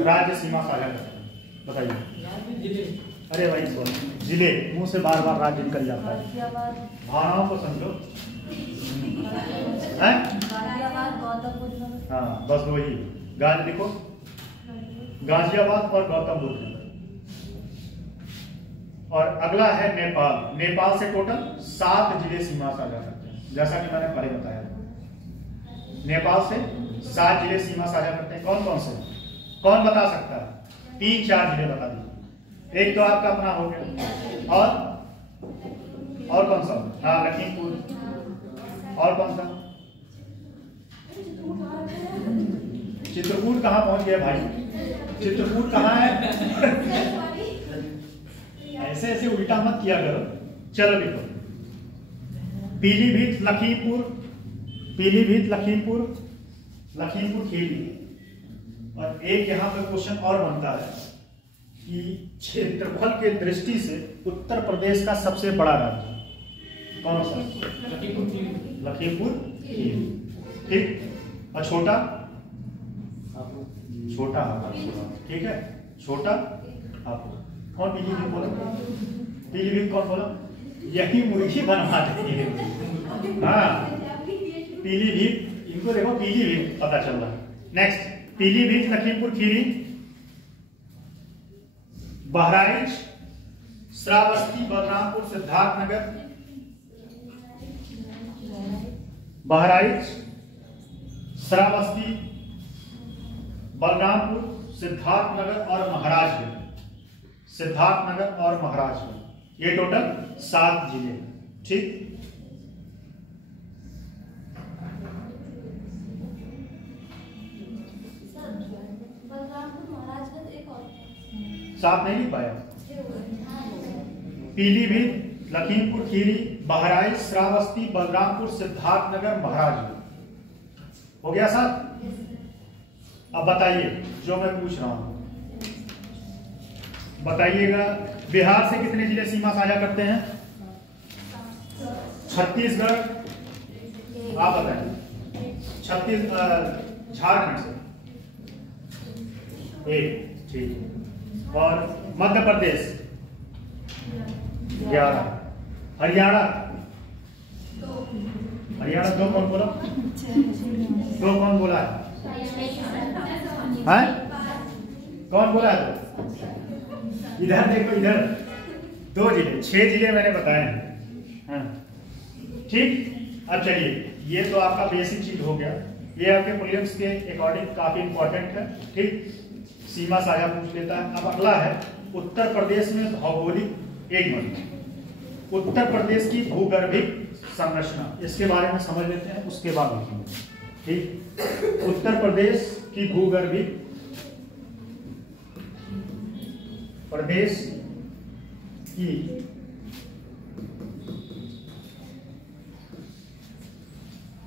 राज्य सीमा साझा करते हैं, बताइए। अरे भाई सॉरी, जिले, मुंह से बार बार राज्य निकल जाता है, भावनाओं को समझो। हाँ बस वही, लिखो, गाजियाबाद और गौतम बुद्ध नगर। और अगला है नेपाल से टोटल 7 जिले सीमा साझा करते हैं, जैसा कि मैंने पहले बताया। नेपाल से 7 जिले सीमा साझा करते हैं, कौन कौन से, कौन बता सकता है, 3-4 जिले बता दीजिए। एक तो आपका अपना हो गया, और कौन सा, हाँ लखीमपुर, और कौन सा, चित्रकूट कहाँ पहुंच गया भाई, चित्रकूट कहाँ है ऐसे ऐसे उल्टा मत किया करो। चलो लिखो, पीलीभीत, लखीमपुर खीरी। और एक यहाँ पे क्वेश्चन और बनता है कि क्षेत्रफल के दृष्टि से उत्तर प्रदेश का सबसे बड़ा राज्य कौन सा, लखीमपुर खीरी, ठीक। और छोटा, ठीक है, छोटा आप कौन, पीलीभीत बोला, पीलीभीत कौन बोला, यही मुर्गी बनवा देती है। हाँ पीलीभीत, इनको देखो पीलीभीत पता चल रहा है। नेक्स्ट, पीलीभीत, लखीमपुर खीरी, बहराइच, श्रावस्ती, बलरामपुर, सिद्धार्थनगर, बहराइच, श्रावस्ती, बलरामपुर, सिद्धार्थनगर और महाराजगंज, ये टोटल 7 जिले, ठीक। सात नहीं लिख पाया, पीलीभीत, लखीमपुर खीरी, बहराइच, श्रावस्ती, बलरामपुर, सिद्धार्थनगर, महाराजगंज। हो गया साहब? अब बताइए जो मैं पूछ रहा हूं, बताइएगा। बिहार से कितने जिले सीमा साझा करते हैं? छत्तीसगढ़, आप बताइए। झारखंड से एक, ठीक। और मध्य प्रदेश 11, हरियाणा दो, कौन बोला? दो कौन बोला है? कौन बोला है? इधर देखो, इधर 2 जिले, 6 जिले मैंने बताए हैं। हाँ। ठीक। अब चलिए, ये तो आपका बेसिक चीज हो गया, ये आपके प्रीलिम्स के अकॉर्डिंग काफी इंपॉर्टेंट है। ठीक, सीमा साझा पूछ लेता है। अब अगला है उत्तर प्रदेश में भौगोलिक, एक मिनट, उत्तर प्रदेश की भूगर्भिक संरचना, इसके बारे में समझ लेते हैं, उसके बाद लिखेंगे। ठीक, उत्तर प्रदेश की भूगर्भिक, प्रदेश की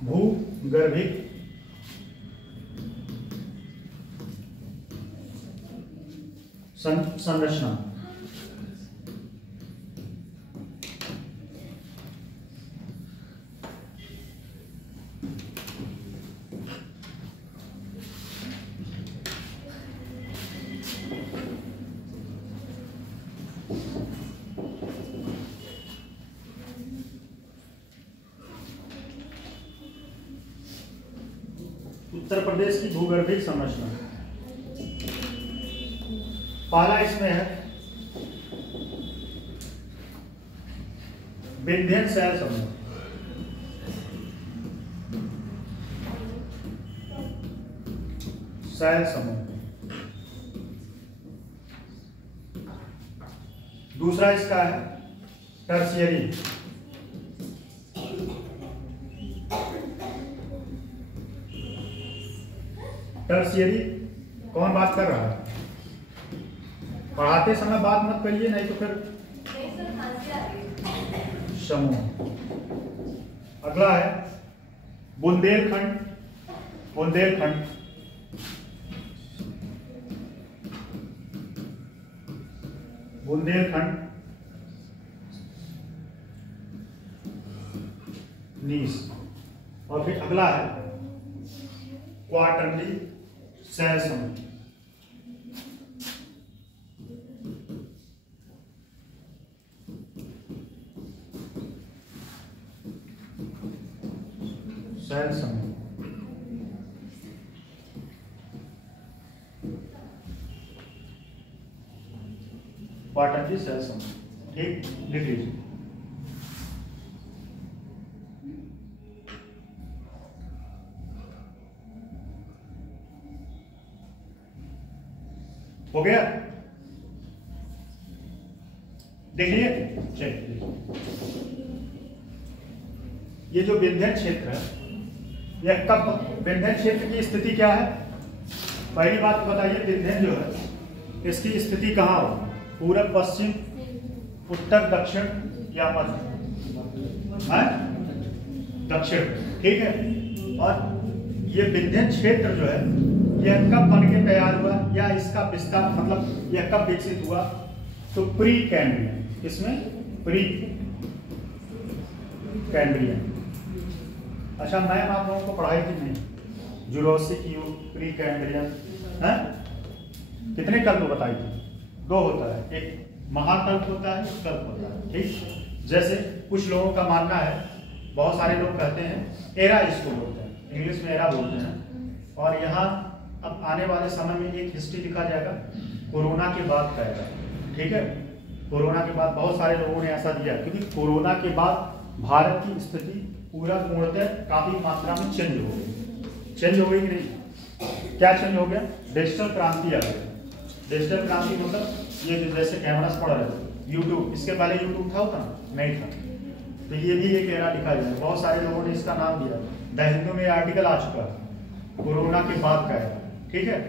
भूगर्भिक संरचना। उत्तर प्रदेश की भूगर्भिक संरचना, पहला इसमें है विंध्यन शैल समूह। शैल समूह। दूसरा इसका है टर्शियरी। टर्शियरी कौन बात कर रहा है? पढ़ाते समय बात मत करिए, नहीं तो फिर समूह। अगला है बुंदेलखंड। बुंदेलखंड, बुंदेलखंड नीस। और फिर अगला है क्वार्टरली शैल समूह। शैल समूह, क्वार्टरली शैल समूह। ठीक, लिख लीजिए। हो गया? देखिए, चलिए, ये जो विंध्यन क्षेत्र है, यह कब, विंध्यन क्षेत्र की स्थिति क्या है? पहली बात बताइए, विंध्यन जो है इसकी स्थिति कहाँ हो? पूरब, पश्चिम, उत्तर, दक्षिण या मध्य? दक्षिण। ठीक है। और ये विंध्यन क्षेत्र जो है यह कब बन के तैयार हुआ, या इसका विस्तार, मतलब यह कब विकसित हुआ? तो प्री कैम्ब्रियन, इसमें प्री कैम्ब्रियन। अच्छा, मैम आप लोगों को पढ़ाई थी नहीं? जुरासिक युग, प्री कैम्ब्रियन, है? कितने कल्प बताई थी? 2 होता है, एक महाकल्प होता है, एक कल्प होता है। ठीक, जैसे कुछ लोगों का मानना है, बहुत सारे लोग कहते हैं एरा, इसको बोलते हैं, इंग्लिश में एरा बोलते हैं। और यहाँ अब आने वाले समय में एक हिस्ट्री लिखा जाएगा कोरोना के बाद का एरा। ठीक है, कोरोना के बाद बहुत सारे लोगों ने ऐसा दिया, क्योंकि कोरोना के बाद भारत की स्थिति पूरा पूर्णतः काफी मात्रा में चेंज हो गई। चेंज हो गई कि नहीं? क्या चेंज हो गया? डिजिटल क्रांति आ गई। डिजिटल क्रांति मतलब ये जैसे कैमरा से पढ़ रहे थे, यूट्यूब, इसके पहले यूट्यूब था होता नहीं था, तो ये भी एक एरा लिखा जाए। बहुत सारे लोगों ने इसका नाम दिया, द हिंदू में आर्टिकल आ चुका है, कोरोना के बाद का एरा। ठीक है,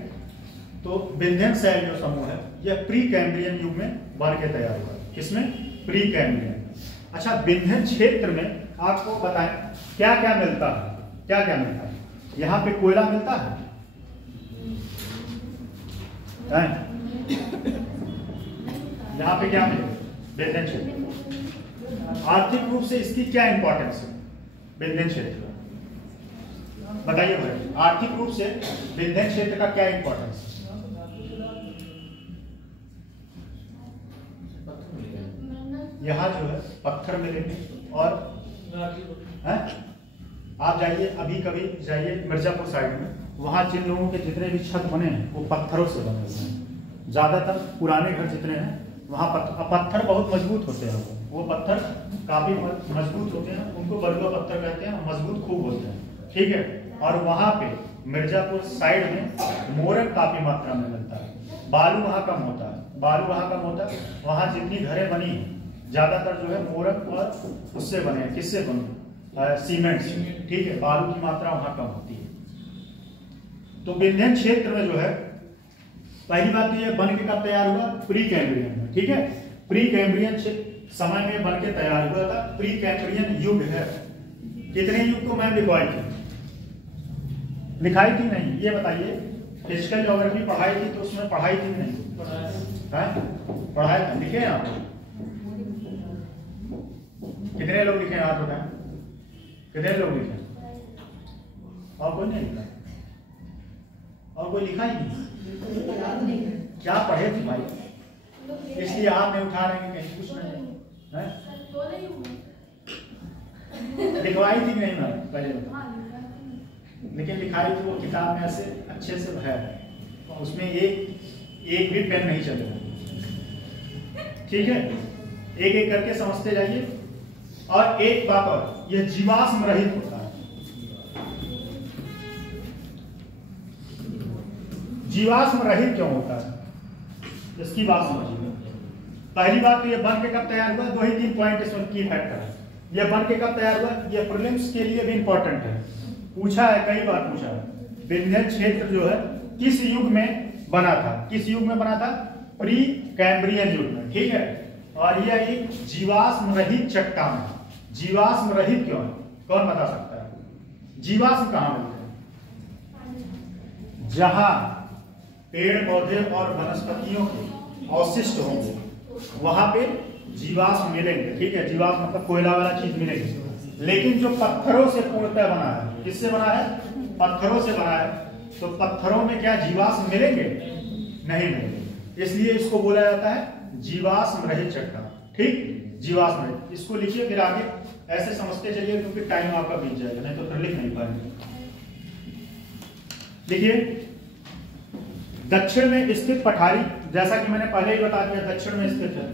तो विंध्यन शैल जो समूह है यह प्री कैम्ब्रियन युग में बन के तैयार हुआ। किसमें? Pre Cambrian. अच्छा, विंध्यन क्षेत्र में आपको बताएं क्या क्या मिलता है, क्या क्या मिलता है? यहाँ पे कोयला मिलता है? यहाँ पे क्या मिलेगा? विंध्यन क्षेत्र। आर्थिक रूप से इसकी क्या इंपॉर्टेंस है विंध्यन क्षेत्र का? बताइए भाई, आर्थिक रूप से विंध्यन क्षेत्र का क्या इंपॉर्टेंस है? यहाँ जो है पत्थर मिलेंगे और है? आप जाइए, अभी कभी जाइए मिर्जापुर साइड में, वहाँ जिन लोगों के जितने भी छत बने हैं वो पत्थरों से बने हुए हैं। ज़्यादातर पुराने घर जितने हैं वहाँ पत्थर बहुत मजबूत होते हैं, वो पत्थर काफ़ी मजबूत होते हैं, उनको बलुआ पत्थर कहते हैं, मजबूत खूब होते हैं, ठीक है। और वहाँ पे मिर्जापुर साइड में मोरंग काफ़ी मात्रा में मिलता है, बालू वहाँ कम होता है, बालू वहाँ कम होता है। वहाँ जितनी घरें बनी हैं ज़्यादातर जो है मोरंग और उससे बने हैं, किससे बने? सीमेंट से, ठीक है। बालू की मात्रा वहाँ कम होती है। तो विंध्यन क्षेत्र में जो है पहली बात तो ये बन के कब तैयार हुआ? प्री कैम्ब्रियन में, ठीक है। प्री कैम्ब्रियन समय में बन के तैयार हुआ था। प्री कैम्ब्रियन युग है। कितने युग को मैंने लिखाई थी नहीं? ये बताइए, फिजिकल ज्योग्राफी पढ़ाई थी तो उसमें पढ़ाई थी नहीं? पढ़ाई था, लिखे आप? कितने लोग लिखे हाथ उठाएं? कितने लोग लिखे? और कोई नहीं लिखा? और कोई लिखा ही नहीं? क्या पढ़े थे भाई, इसलिए आप नहीं उठा रहे हैं? कहीं कुछ नहीं है? लिखवाई थी नहीं मैं पहले, लेकिन लिखाई थी वो किताब में ऐसे अच्छे से है, उसमें एक भी पेन नहीं चलेगा, ठीक है। एक एक करके समझते जाइए। और एक बात और, यह जीवाश्म रहित होता है। जीवाश्म रहित क्यों होता है, इसकी बात समझिए। पहली बात तो यह बन के कब तैयार हुआ? 2 ही 3 पॉइंट इसमें की फैक्टर है। यह बन के कब तैयार हुआ? यह प्रीलिम्स के लिए भी इंपॉर्टेंट है, पूछा है, कई बार पूछा है। विंध्यन क्षेत्र जो है किस युग में बना था? किस युग में बना था? प्री कैम्ब्रियन युग में, ठीक है। और यह एक जीवाश्म रहित चट्टान है। जीवाश्म रहित क्यों है? कौन बता सकता है? जीवाश्म कहाँ मिलते हैं? जहां पेड़ पौधे और वनस्पतियों के अवशिष्ट होंगे वहां पे जीवाश्म मिलेंगे, ठीक है। जीवाश्म मतलब कोयला वाला चीज मिलेगी। लेकिन जो पत्थरों से पूर्णतः बना है, किससे बना है? पत्थरों से बना है। तो पत्थरों में क्या जीवाश्म मिलेंगे? नहीं मिलेंगे। इसलिए इसको बोला जाता है जीवाश्म रहित चट्टान, ठीक। जीवाश्म रहित, इसको लिखिए, फिर आगे ऐसे समझते चलिए, क्योंकि टाइम आपका बीत जाएगा, नहीं तो फिर लिख नहीं पाएंगे। देखिए, दक्षिण में स्थित पठारी, जैसा कि मैंने पहले ही बता दिया, दक्षिण में स्थित है।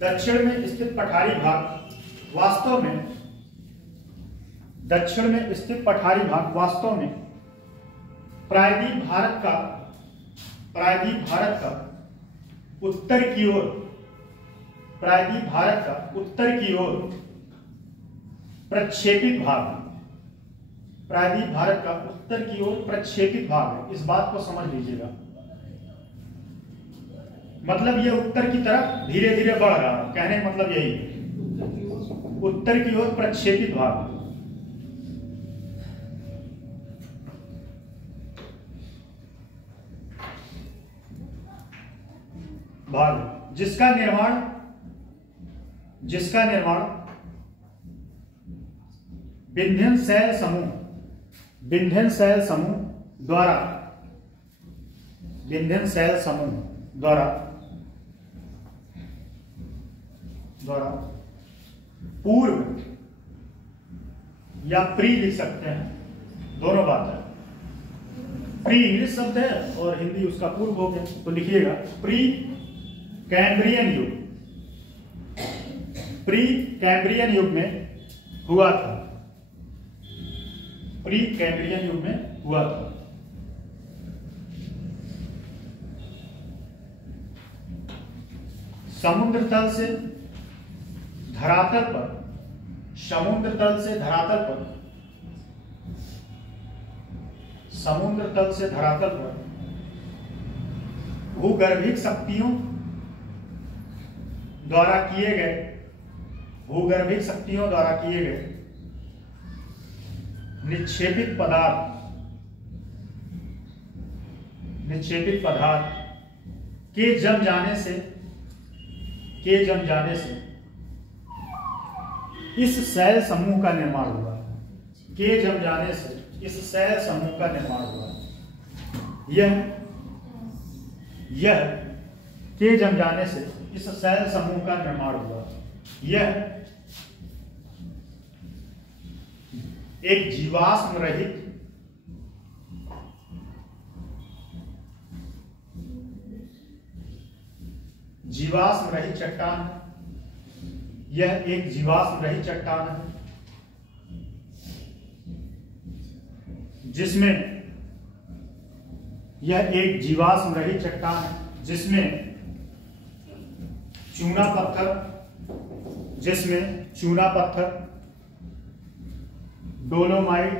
दक्षिण में स्थित पठारी भाग वास्तव में, दक्षिण में स्थित पठारी भाग वास्तव में प्रायद्वीप भारत का उत्तर की ओर, प्रायद्वीप भारत का उत्तर की ओर प्रक्षेपित भाग, प्रायद्वीप भारत का उत्तर की ओर प्रक्षेपित भाग है। इस बात को समझ लीजिएगा, मतलब यह उत्तर की तरफ धीरे धीरे बढ़ रहा है, कहने का मतलब यही है, उत्तर की ओर प्रक्षेपित भाग। भाग जिसका निर्माण विंध्यन शैल समूह द्वारा पूर्व या प्री लिख सकते हैं, दोनों बात है। प्री इंग्लिश शब्द है और हिंदी उसका पूर्व हो गया, तो लिखिएगा प्री कैम्ब्रियन युग, प्री कैम्ब्रियन युग में हुआ था, प्री कैम्ब्रियन युग में हुआ था। समुद्र तल से धरातल पर, समुद्र तल से धरातल पर, समुद्र तल से धरातल पर भूगर्भिक शक्तियों द्वारा किए गए भूगर्भिक शक्तियों द्वारा किए गए निक्षेपित पदार्थ के जम जाने से इस शैल समूह का निर्माण हुआ। के जम जाने से इस शैल समूह का निर्माण हुआ। यह के जम जाने से इस शैल समूह का निर्माण हुआ। यह एक जीवाश्म रहित चट्टान है। यह एक जीवाश्म रहित चट्टान है जिसमें चूना पत्थर डोलोमाइट,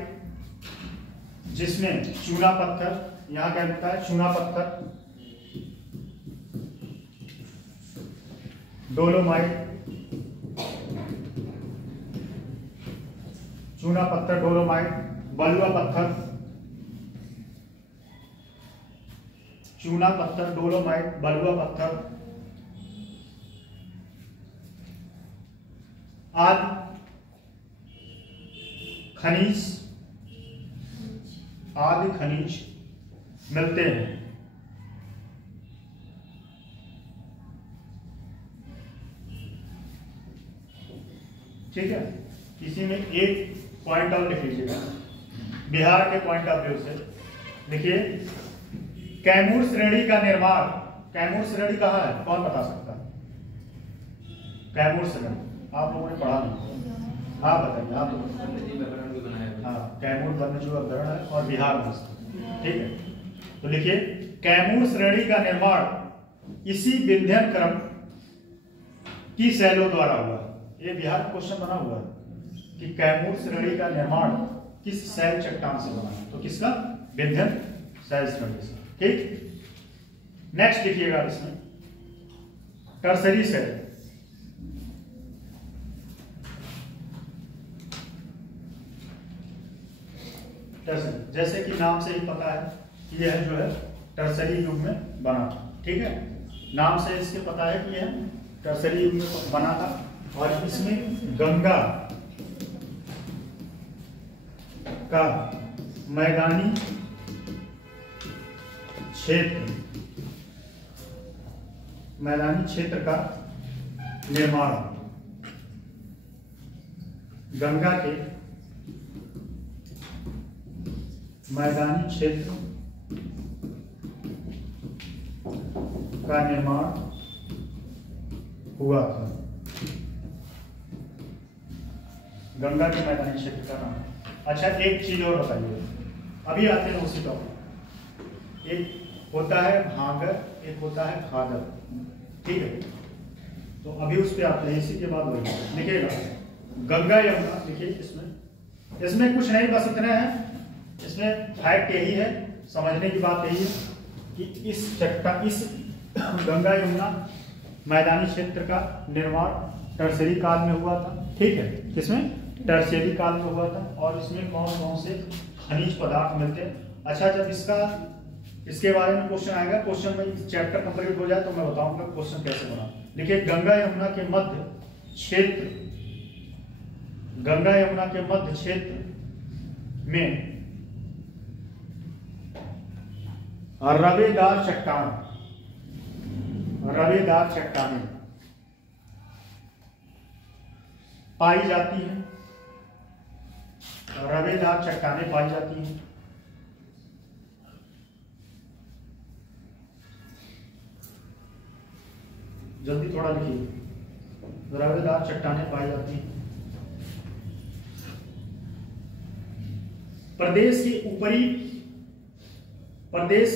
यहाँ क्या लिखता है, चूना पत्थर डोलोमाइट, बलुआ पत्थर, चूना पत्थर, डोलोमाइट, बलुआ पत्थर आदि खनिज मिलते हैं। ठीक है, इसी में एक पॉइंट और लिख लीजिएगा बिहार के पॉइंट ऑफ व्यू से। देखिए, कैमूर श्रेणी का निर्माण, कैमूर श्रेणी कहाँ है, कौन बता सकता है? कैमूर श्रेणी आप लोगों ने पढ़ा नहीं, हाँ बताइए आप लोग। हाँ, कैमूर वन्यजीव अभ्यारण्य है और बिहार में, ठीक है। तो लिखिए, कैमूर श्रेणी का निर्माण इसी विंध्यन क्रम की शैलों द्वारा हुआ। ये बिहार का क्वेश्चन बना हुआ है कि कैमूर श्रेणी का निर्माण किस शैल चट्टान से बना है, तो किसका, विंध्यन शैल श्रेणी से। ठीक, नेक्स्ट लिखिएगा इसमें टर्सरी शैल। जैसे कि नाम से ही पता है कि यह जो है टर्सरी युग में बना था। ठीक है, नाम से इसके पता है कि यह टर्सरी युग में बना था और इसमें गंगा का मैदानी क्षेत्र का निर्माण, गंगा के मैदानी क्षेत्र का निर्माण हुआ था। गंगा के मैदानी क्षेत्र का नाम। अच्छा, एक चीज और बताइए, अभी आते हैं उसी टॉपिक। एक होता है भांगर, एक होता है खादर। ठीक है, तो अभी उस पर आते हैं, इसी के बाद लिखिएगा गंगा यमुना। लिखिए, इसमें कुछ नहीं, बस इतना है, इसमें फैक्ट यही है, समझने की बात यही है कि इस गंगा यमुना मैदानी क्षेत्र का निर्माण टर्सरी काल में हुआ था। ठीक है, किसमें, टर्सरी काल में हुआ था। और इसमें कौन कौन से खनिज पदार्थ मिलते हैं। अच्छा, जब इसके बारे में क्वेश्चन आएगा, क्वेश्चन में चैप्टर कंप्लीट हो जाए तो मैं बताऊंगा क्वेश्चन कैसे बना। देखिए, गंगा यमुना के मध्य क्षेत्र में रवेदार चट्टानें पाई जाती हैं। रवेदार चट्टानें पाई जाती हैं। जल्दी थोड़ा लिखिए, रवेदार चट्टानें पाई जाती हैं। प्रदेश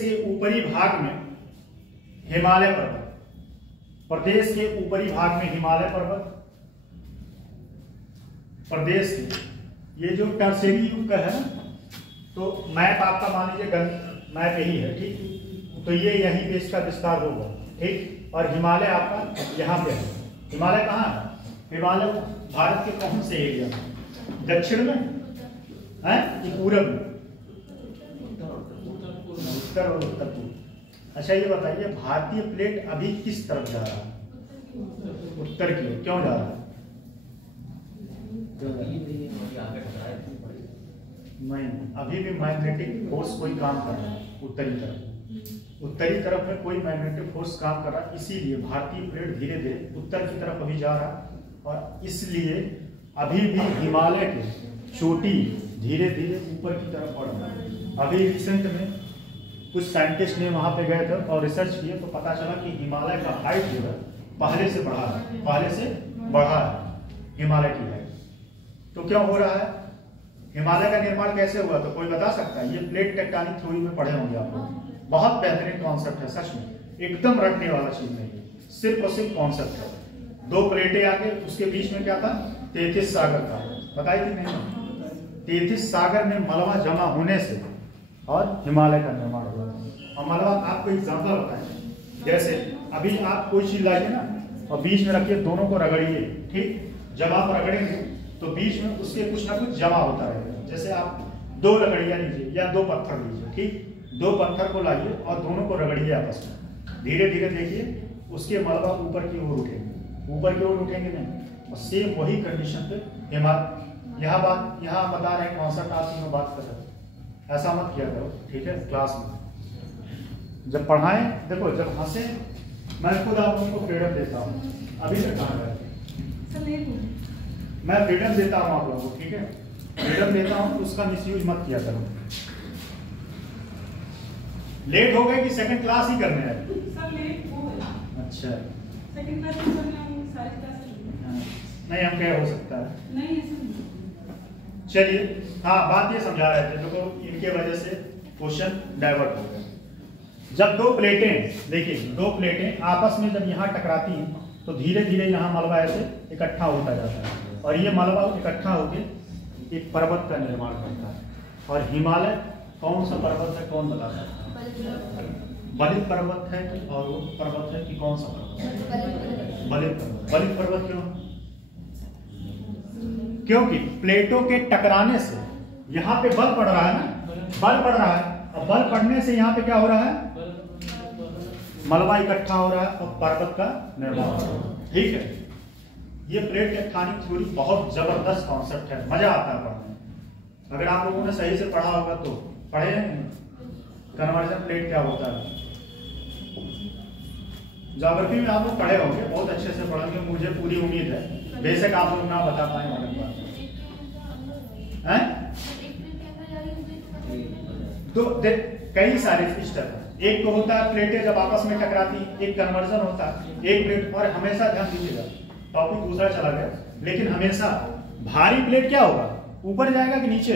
के ऊपरी भाग में हिमालय पर्वत, प्रदेश के ऊपरी भाग में हिमालय पर्वत, प्रदेश के, ये जो टर्सरी युग का है, तो मैप आपका मान लीजिए मैप यही है। ठीक, तो ये यहीं पे इसका विस्तार होगा। ठीक, और हिमालय आपका यहाँ पे है। हिमालय कहाँ है, हिमालय भारत के कौन से एरिया में? दक्षिण में है कि पूरब में? उत्तर और उत्तर पूर्व। अच्छा ये बताइए भारतीय प्लेट अभी किस तरफ जा रहा है? उत्तर की ओर। क्यों जा रहा है? नहीं, अभी भी मैग्नेटिक फोर्स कोई काम कर रहा है उत्तरी तरफ। उत्तरी तरफ में कोई मैग्नेटिक फोर्स काम कर रहा है, इसीलिए भारतीय प्लेट धीरे धीरे उत्तर की तरफ अभी जा रहा है। और इसलिए अभी भी हिमालय की चोटी धीरे धीरे ऊपर की तरफ बढ़ रहा है। अभी रिसेंट में कुछ साइंटिस्ट ने वहां पे गए थे और रिसर्च किए तो पता चला कि हिमालय का हाइट जो है पहले से बढ़ा है, पहले से बढ़ा है हिमालय की हाइट। तो क्या हो रहा है? हिमालय का निर्माण कैसे हुआ? तो कोई बता सकता है? ये प्लेट टेक्टोनिक थ्योरी में पढ़े होंगे आप लोग। बहुत बेहतरीन कॉन्सेप्ट है, सच में एकदम रटने वाला चीज नहीं है, सिर्फ और सिर्फ कॉन्सेप्ट है। दो प्लेटें आके उसके बीच में क्या था? 33 सागर था। बताइए कि नहीं? 33 सागर में मलबा जमा होने से और हिमालय का निर्माण हुआ था। और मलबा आपको एग्जाम्पल बताएं, जैसे अभी आप कोई चीज लाइए ना और बीच में रखिए, दोनों को रगड़िए, ठीक? जब आप रगड़ेंगे तो बीच में उसके कुछ ना कुछ जमा होता रहेगा। जैसे आप 2 लकड़ियां लीजिए या 2 पत्थर लीजिए, ठीक? 2 पत्थर को लाइए और दोनों को रगड़िए आपस में। धीरे धीरे देखिए उसके मलबा ऊपर की ओर उठेंगे, ऊपर की ओर उठेंगे नहीं। और सेम वही कंडीशन पे हिमालय, यहाँ बता रहे हैं कॉन्सेप्ट, आप में बात कर रहे हैं, ऐसा मत किया करो, ठीक है? क्लास में जब पढ़ाएं, देखो जब हंसे, मैं खुद आप लोगों को फ्रीडम देता हूँ, अभी तक कहाँ गए? मैं फ्रीडम देता हूँ आप लोगों को, ठीक है? फ्रीडम देता हूँ, उसका मिसयूज मत किया करो। लेट हो गए कि सेकंड क्लास ही करने हैं? अच्छा, सेकंड क्लास में सारी क्लास नहीं हम क्या हो सकता है? नहीं। चलिए, हाँ बात ये समझा रहे थे, देखो इनके वजह से क्वेश्चन डाइवर्ट हो गए। जब 2 प्लेटें, देखिए 2 प्लेटें आपस में जब यहाँ टकराती हैं तो धीरे धीरे यहाँ मलबा ऐसे इकट्ठा होता जाता है और ये मलबा इकट्ठा होकर एक पर्वत का निर्माण करता है। और हिमालय कौन सा पर्वत है, कौन बता सकता है? बलित पर्वत है कि और वो पर्वत है कि कौन सा पर्वत है? बलित पर्वत। बलित पर्वत क्यों? क्योंकि प्लेटों के टकराने से यहाँ पे बल पड़ रहा है ना, बल पड़ रहा है, और बल पड़ने से यहाँ पे क्या हो रहा है? मलबा इकट्ठा हो रहा है और पर्वत का निर्माण हो रहा है, ठीक है? ये प्लेट टेक्टोनिक थ्योरी बहुत जबरदस्त कॉन्सेप्ट है, मजा आता है पढ़ने में। अगर आप लोगों ने सही से पढ़ा होगा तो पढ़े कन्वर्जन प्लेट क्या होता है। ज्योग्राफी में आप लोग पढ़े होंगे, बहुत अच्छे से पढ़ेंगे, मुझे पूरी उम्मीद है। बेशक आप लोग ना बता पाए अलग बात है। तो कई सारे स्टेप है। एक तो होता है प्लेटें जब आपस में टकराती, एक कन्वर्जन होता है, एक प्लेट। और हमेशा ध्यान दीजिएगा, टॉपिक दूसरा चला गया, लेकिन हमेशा भारी प्लेट क्या होगा? ऊपर जाएगा कि नीचे?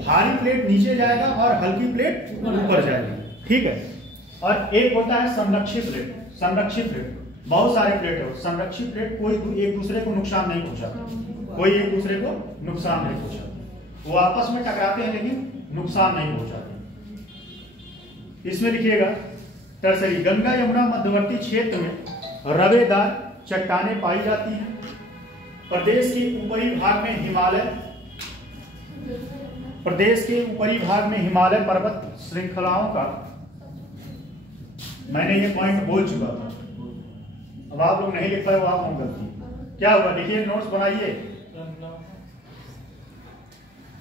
भारी प्लेट नीचे जाएगा और हल्की प्लेट ऊपर जाएगी, ठीक है? और एक होता है संरक्षित प्लेट। संरक्षित प्लेट बहुत सारे प्लेट है। संरक्षित प्लेट कोई एक दूसरे को नुकसान नहीं पहुंचाता, कोई एक दूसरे को नुकसान नहीं पहुंचाता, वो आपस में टकराते हैं लेकिन नुकसान नहीं पहुंचाते। इसमें लिखिएगा टर्सरी, गंगा यमुना मध्यवर्ती क्षेत्र में रवेदार चट्टानें पाई जाती हैं। प्रदेश के ऊपरी भाग में हिमालय पर्वत श्रृंखलाओं का, मैंने ये पॉइंट बोल चुका था, अब आप लोग नहीं लिख पाए वो आप लोग गलती। क्या हुआ देखिए, नोट्स बनाइए।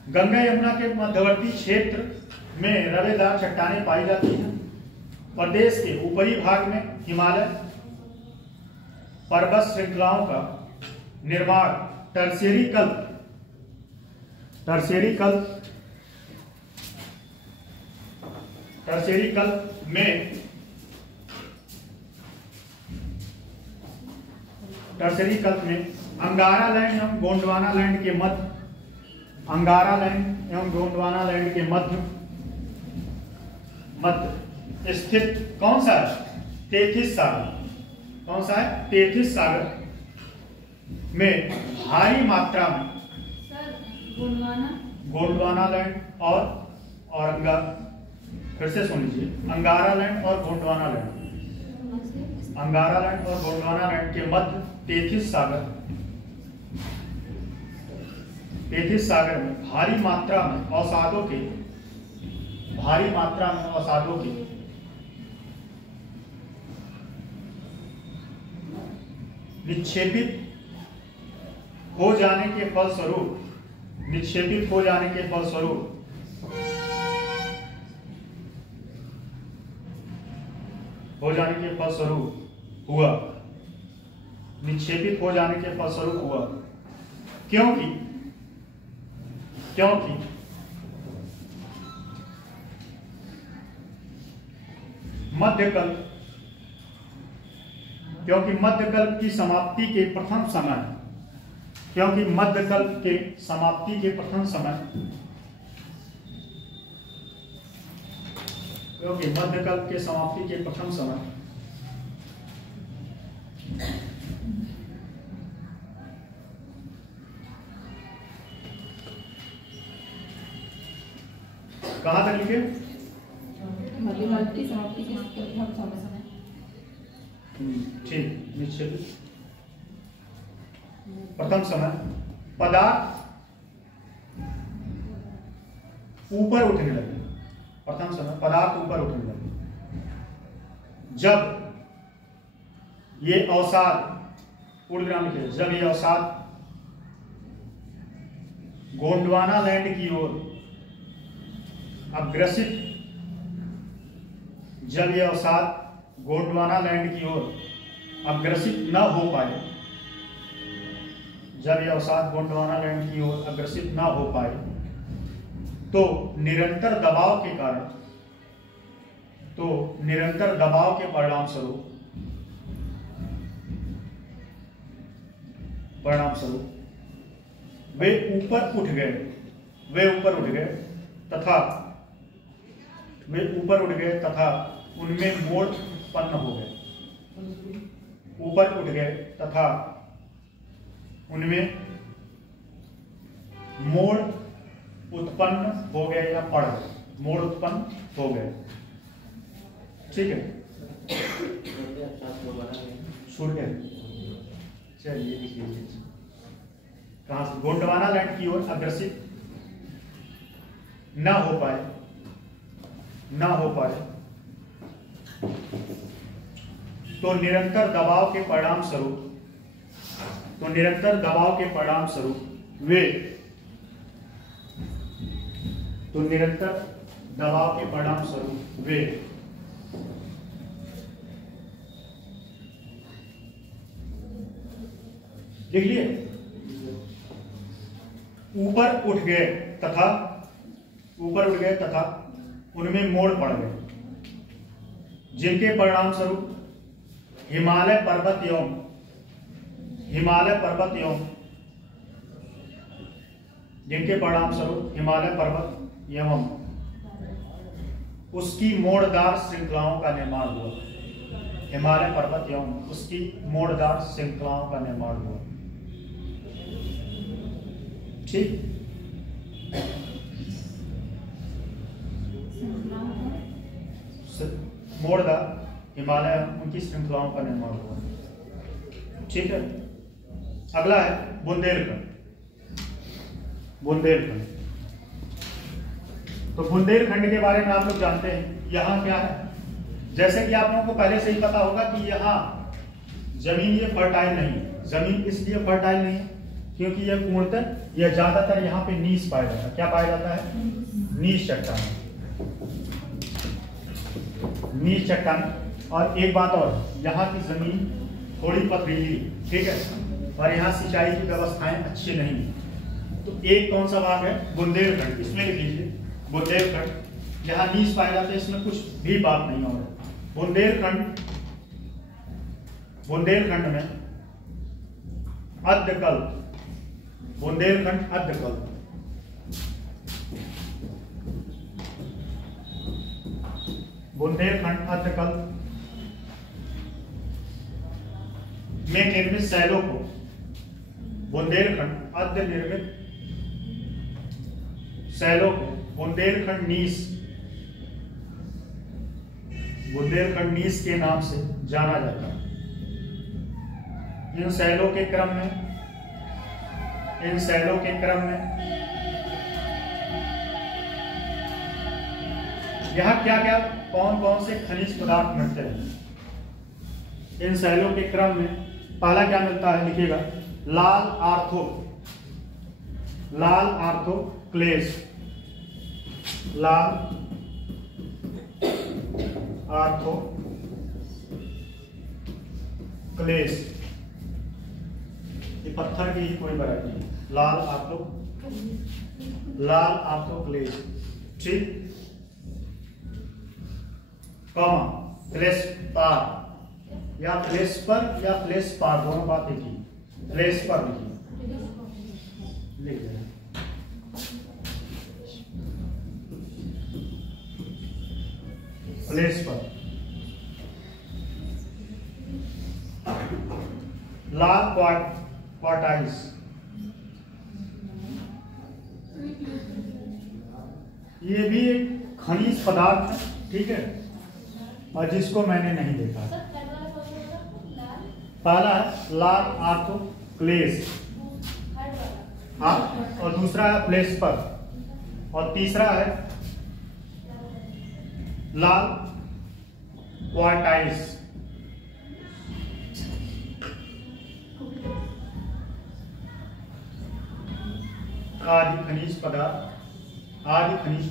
गंगा यमुना के मध्यवर्ती क्षेत्र में रवेदार चट्टानें पाई जाती हैं। प्रदेश के ऊपरी भाग में हिमालय पर्वत श्रृंखलाओं का निर्माण टर्शियरी कल्प में अंगारा लैंड एवं गोंडवाना लैंड के मध्य स्थित कौन सा है? 33 सागर। कौन सा है? 33 सागर में भारी मात्रा में गोंडवाना लैंड और फिर से सुन लीजिए, अंगारा लैंड और गोंडवाना लैंड। अंगारा लैंड और गोंडवाना लैंड के मध्य तेथिस सागर में भारी मात्रा में अवसादों के निक्षेपित हो जाने के फलस्वरूप हुआ क्योंकि मध्यकल्प की समाप्ति के प्रथम समय कहां तक लिखे? मध्यकाल की समाप्ति के प्रथम समय। ठीक, निश्चित। प्रथम समय पदार्थ ऊपर उठने लगे। जब ये अवसाद गोंडवाना लैंड की ओर अग्रसित न हो पाए तो निरंतर दबाव के परिणाम स्वरूप वे ऊपर उठ गए तथा उनमें मोड़ उत्पन्न हो गए। या मोड़ उत्पन्न हो गए। ठीक है, छूट गए। चलिए लिखिए कहां से? गोंडवाना लैंड की ओर अग्रसित न हो पाए तो निरंतर दबाव के परिणाम स्वरूप वे लिख लिए ऊपर उठ गए तथा उनमें मोड़ पड़ गए, जिनके परिणाम स्वरूप हिमालय पर्वत एवं उसकी मोड़दार श्रृंखलाओं का निर्माण हुआ। ठीक, मोड़दार हिमालय उनकी श्रृंखलाओं का निर्माण हुआ। ठीक है, अगला है बुंदेलखंड। तो बुंदेलखंड के बारे में आप लोग जानते हैं यहाँ क्या है। जैसे कि आप लोगों को पहले से ही पता होगा कि यहाँ जमीन ये फर्टाइल नहीं है। जमीन इसलिए फर्टाइल नहीं है क्योंकि यह पूर्णतः या ज्यादातर यहाँ पे नीच पाया जाता है। क्या पाया जाता है? नीच चट्टान। और एक बात और, यहाँ की जमीन थोड़ी पथरीली, ठीक है, और यहाँ सिंचाई की व्यवस्थाएं अच्छी नहीं। तो एक कौन सा भाग है? बुंदेलखंड। इसमें लिख लीजिए बुंदेलखंड। यहाँ नीच पाया जाता है, इसमें कुछ भी बात नहीं हो रहा। बुंदेलखंड में अर्धकल्प, बुंदेलखंड अर्धकल्प में निर्मित शैलों को बुंदेलखंड बुंदेलखंड नीस के नाम से जाना जाता है। इन सेलों के क्रम में यहाँ क्या क्या कौन कौन से खनिज पदार्थ मिलते हैं। इन सेलों के क्रम में पहला क्या मिलता है, लिखिएगा, लाल आर्थोक्लेज, लाल आर्थोक्लेज, ये पत्थर की ही कोई वैरायटी है, लाल आर्थोक्लेज, ठीक। कॉमा फ्लेशपार या फ्लेशपर या फ्लेशपार, दोनों बात एक ही, फ्लेशपर लिखिए, लिख देना। फ्लेशपर, लाल क्वार्टाइज, ये भी एक खनिज पदार्थ है, ठीक है, और जिसको मैंने नहीं देखा। पहला है लाल आर्थोक्लेज, हाँ, और दूसरा है फ्लेशपर, और तीसरा है लाल क्वार्टाइज। आदि खनिज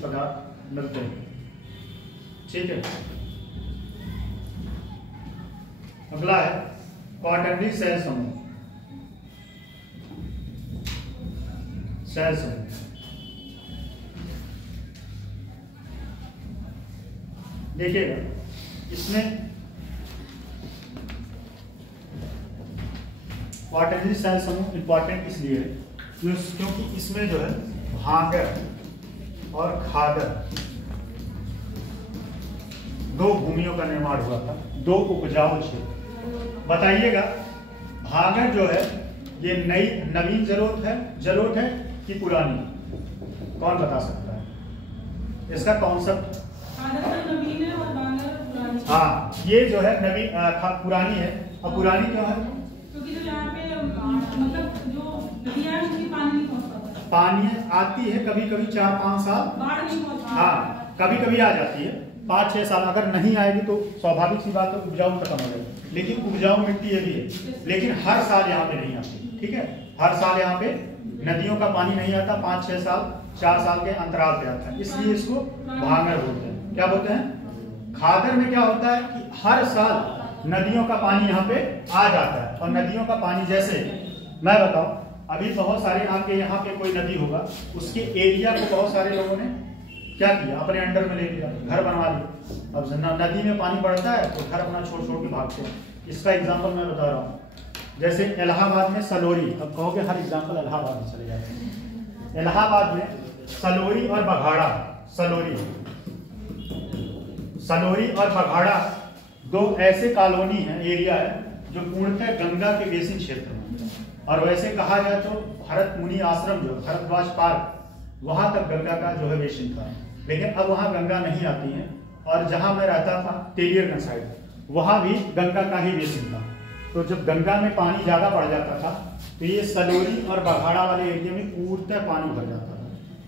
पदार्थ मिलते हैं, ठीक है। अगला है क्वाटरनरी सेल समूह। देखिएगा, इसमें क्वाटरनरी सेल समूह इंपॉर्टेंट इसलिए है क्योंकि इसमें जो है भांगर और खादर दो भूमियों का निर्माण हुआ था, दो उपजाऊ क्षेत्र। बताइएगा, भांगर जो है ये नवीन जलोढ़ है कि पुरानी, कौन बता सकता है इसका कॉन्सेप्ट? नवीन है और भांगर पुरानी। हाँ, ये जो है नवीन पुरानी है, और पुरानी क्यों है? क्योंकि जो यहाँ पे मतलब जो नदियाँ हैं उसकी पानी नहीं पहुँच पाता, पानी आती है कभी कभी 4-5 साल, बाढ़ नहीं पहुँच पाता। हाँ, कभी कभी आ जाती है 5-6 साल। अगर नहीं आएगी तो स्वाभाविक सी बात है, उपजाऊ खत्म हो जाएगी। लेकिन उपजाऊ मिट्टी ये भी है, लेकिन हर साल यहाँ पे नहीं आती, ठीक है। हर साल यहाँ पे नदियों का पानी नहीं आता, 5-6 साल 4 साल के अंतराल पे आता है, इसलिए इसको भांगर बोलते हैं। क्या बोलते हैं? खादर में क्या होता है कि हर साल नदियों का पानी यहाँ पे आ जाता है, और नदियों का पानी जैसे मैं बताऊं, अभी बहुत सारे आपके यहाँ पे कोई नदी होगा, उसके एरिया को बहुत सारे लोगों ने क्या किया, अपने अंडर में ले लिया, घर बनवा लिया। अब नदी में पानी बढ़ता है तो घर अपना छोड़ छोड़ के भागते हैं। इसका एग्जाम्पल मैं बता रहा हूँ, जैसे इलाहाबाद में सलोरी, अब कहोगे हर एग्जाम्पल इलाहाबाद में चले जाते हैं। इलाहाबाद में सलोरी और बघाड़ा, सलोरी और बघाड़ा दो ऐसे कॉलोनी है, एरिया है, जो पूर्णतः गंगा के बेसिन क्षेत्र में, और वैसे कहा जाए तो भरत मुनि आश्रम जो भरद्वाज पार्क, वहां तक गंगा का जो है बेसिन था। लेकिन अब वहां गंगा नहीं आती है, और जहां मैं रहता था तेलियरगंज साइड, वहां भी गंगा का ही बेसिन था। तो जब गंगा में पानी ज्यादा बढ़ जाता था तो ये सलोरी और बघाड़ा वाले एरिया में पूर्णतः पानी भर जाता था,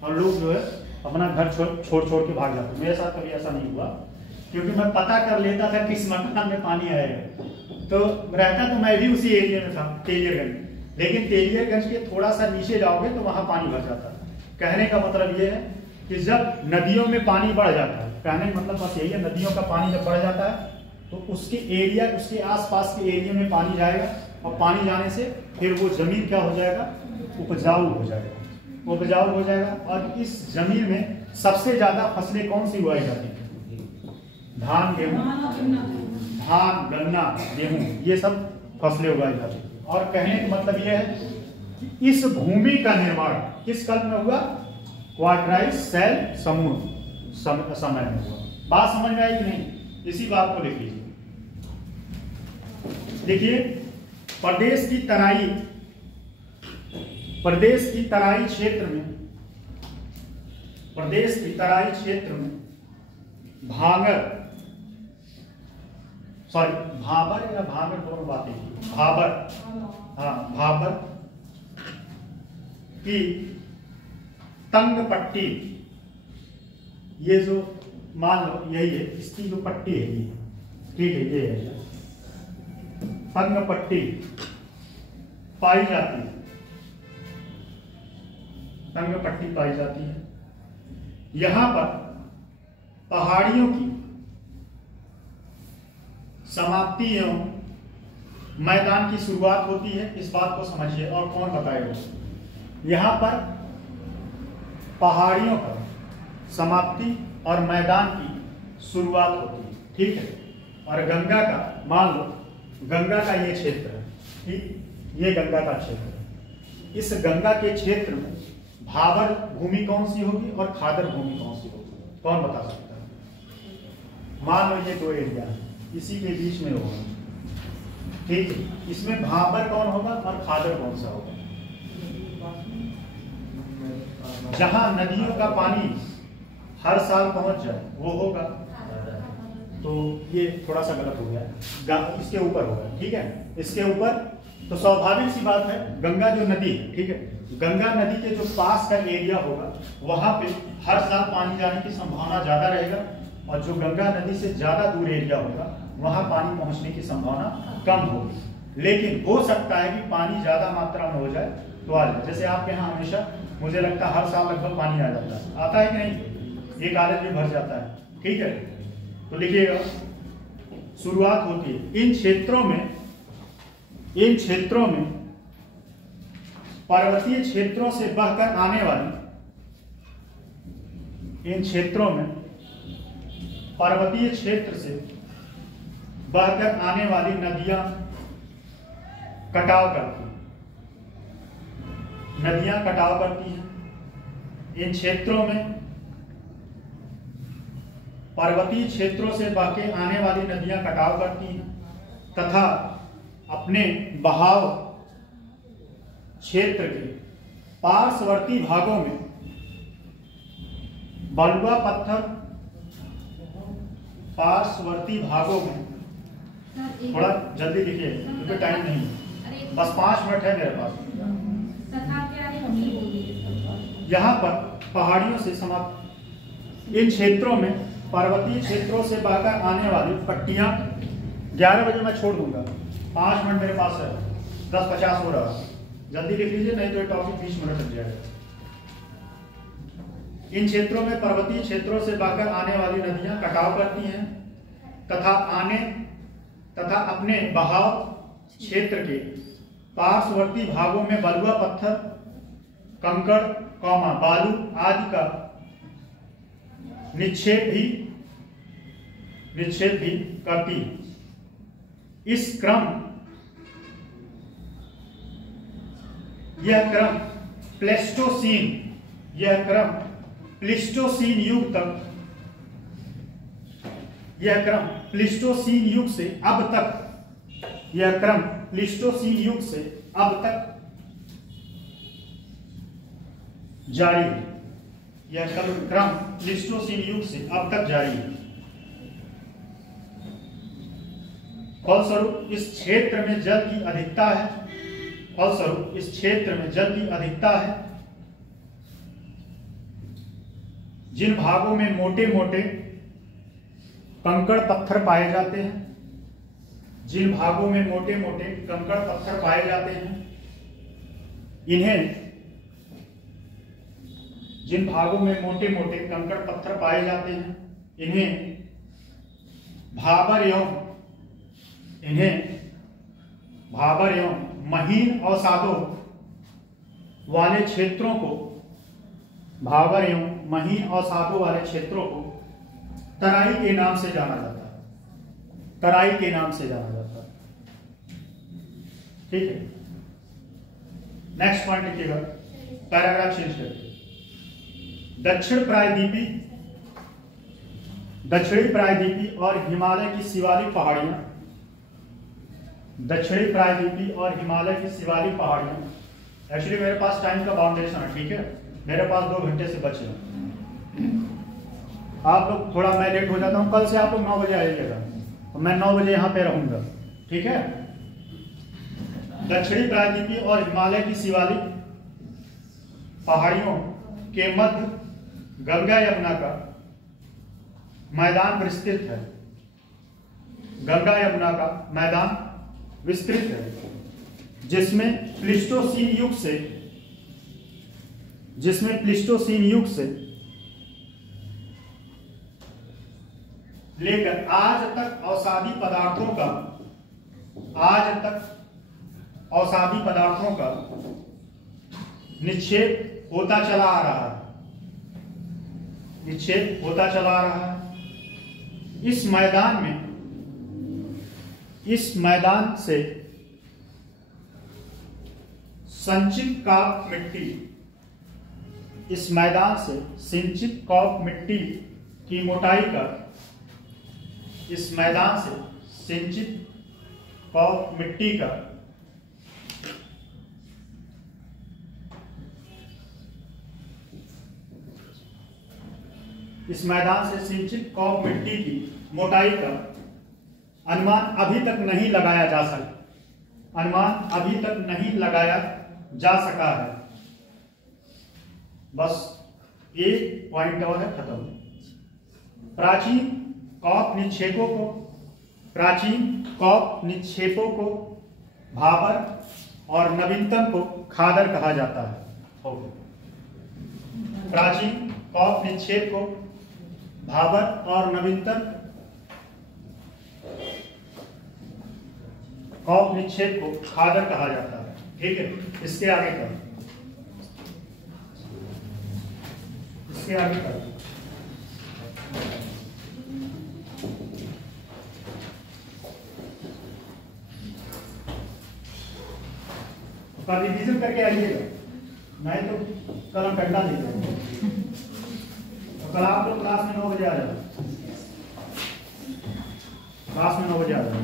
और लोग जो है अपना घर छोड़ छोड़ के भाग जाते। मेरे साथ कभी ऐसा नहीं हुआ, क्योंकि मैं पता कर लेता था किस मकान में पानी आएगा। तो रहता तो मैं भी उसी एरिया में था, तेलियरगंज, लेकिन तेलियरगंज के थोड़ा सा नीचे जाओगे तो वहां पानी भर जाता था। कहने का मतलब ये है कि जब नदियों में पानी बढ़ जाता है, कहने का मतलब बस यही है, नदियों का पानी जब बढ़ जाता है तो उसके एरिया, उसके आसपास के एरिया में पानी जाएगा, और पानी जाने से फिर वो जमीन क्या हो जाएगा, उपजाऊ हो जाएगा। और इस जमीन में सबसे ज्यादा फसलें कौन सी उगाई जाती है? धान, गन्ना, गेहूं, ये सब फसलें उगाई जाती है। और कहने का मतलब यह है कि इस भूमि का निर्माण किस काल में हुआ? क्वार्टराइज सेल समूह समय में हुआ। बात समझ में आई कि नहीं? इसी बात को लिख लीजिए। देखिए, प्रदेश की तराई क्षेत्र में भांगर सॉरी भाबर या भाबर दोनों बातें की। भाबर, हाँ भाबर की तंग पट्टी, ये जो मान लो यही है, इसकी जो पट्टी है ये, ठीक है, ये है तंग पट्टी पाई जाती है, तंग पट्टी पाई जाती है। यहां पर पहाड़ियों की समाप्ति एवं मैदान की शुरुआत होती है, इस बात को समझिए। और कौन बताएगा? यहां पर पहाड़ियों पर समाप्ति और मैदान की शुरुआत होती है, ठीक है। और गंगा का, मान लो गंगा का ये क्षेत्र है, ठीक, ये गंगा का क्षेत्र है। इस गंगा के क्षेत्र में भाबर भूमि कौन सी होगी और खादर भूमि कौन सी होगी? कौन बता सकता है? मान लो ये दो एरिया है, इसी के बीच में होगा, ठीक है। इसमें भाबर कौन होगा और खादर कौन सा होगा? जहां नदियों का पानी हर साल पहुंच जाए वो होगा। तो ये थोड़ा सा गलत हो गया, इसके ऊपर होगा, ठीक है, इसके ऊपर। तो स्वाभाविक सी बात है, गंगा जो नदी है, ठीक है, गंगा नदी के जो पास का एरिया होगा वहां पे हर साल पानी जाने की संभावना ज्यादा रहेगा, और जो गंगा नदी से ज्यादा दूर एरिया होगा वहां पानी पहुंचने की संभावना कम होगी। लेकिन हो सकता है कि पानी ज्यादा मात्रा में हो जाए तो आ जाए। जैसे आपके यहाँ हमेशा मुझे लगता है हर साल लगभग पानी आ जाता है, आता है कि नहीं? ये कॉलेज में भर जाता है, ठीक है। तो लिखिएगा, शुरुआत होती है इन क्षेत्रों में पर्वतीय क्षेत्रों से बहकर आने वाली, इन क्षेत्रों में पर्वतीय क्षेत्र से बहकर आने वाली नदियां कटाव करती हैं, नदियां कटाव करती हैं। इन क्षेत्रों में पर्वतीय क्षेत्रों से बहके आने वाली नदियां कटाव करती हैं तथा अपने बहाव क्षेत्र के पार्श्ववर्ती भागों में बलुआ पत्थर, पार्श्ववर्ती भागों में, थोड़ा जल्दी लिखिए क्योंकि टाइम नहीं है, बस 5 मिनट है मेरे पास। यहाँ पर पहाड़ियों से समाप्त इन क्षेत्रों में पर्वतीय क्षेत्रों से बहकर आने वाली पट्टियां, 11 बजे मैं छोड़ दूंगा, 5 मिनट मेरे पास है, 10:50 हो रहा है, जल्दी लिख लीजिए नहीं तो ये टॉपिक 20 मिनट लग जाएगा। इन क्षेत्रों में पर्वतीय क्षेत्रों से बहकर आने वाली नदियां कटाव करती हैं तथा अपने बहाव क्षेत्र के पार्श्ववर्ती भागों में बलुआ पत्थर, कंकड़, बालू आदि का निक्षेप भी करती है। यह क्रम प्लेस्टोसीन युग तक, यह क्रम प्लेस्टोसीन युग से अब तक जारी है। यह क्रम प्लेस्टोसीन युग से अब तक जारी है। फलस्वरूप इस क्षेत्र में जल की अधिकता है। जिन भागों में मोटे मोटे कंकड़ पत्थर पाए जाते हैं, इन्हें भाबर एवं महीन अवसादों वाले क्षेत्रों को तराई के नाम से जाना जाता है। ठीक है, नेक्स्ट पॉइंट लिखिएगा, पैराग्राफ चेंज करके। दक्षिणी प्रायद्वीपी और हिमालय की शिवालिक पहाड़ियां, एक्चुअली मेरे पास टाइम का बाउंडेशन है, ठीक है, मेरे पास 2 घंटे से बचे हैं। आप लोग थोड़ा, मैं लेट हो जाता हूँ, कल से आप लोग 9 बजे आइएगा, मैं 9 बजे यहाँ पे रहूंगा, ठीक है। दक्षिणी प्रायद्वीपीय और हिमालय की शिवालिक पहाड़ियों के मध्य गंगा यमुना का मैदान विस्तृत है। गंगा यमुना का मैदान विस्तृत है, जिसमें प्लीस्टोसीन युग से लेकर आज तक औषधि पदार्थों का निक्षेप होता चला आ रहा है। इस मैदान से सिंचित कॉप मिट्टी की मोटाई का इस मैदान से सिंचित कॉप मिट्टी का इस मैदान से सिंचित कॉप मिट्टी की मोटाई का अनुमान अभी तक नहीं लगाया जा सका है। बस एक पॉइंट और है, खत्म। प्राचीन कॉप निक्षेपों को भाबर और नवीनतम को खादर कहा जाता है। प्राचीन कॉप निक्षेप को भाबर और नवीनतम कॉप निक्षेप को खादर कहा जाता है, ठीक है। इसके आगे कर रिवीजन करके आइएगा, नहीं तो कल हम कंडा देंगे। तो कल आप लोग क्लास में 9 बजे आ जाओ, क्लास में 9 बजे आ जाओ।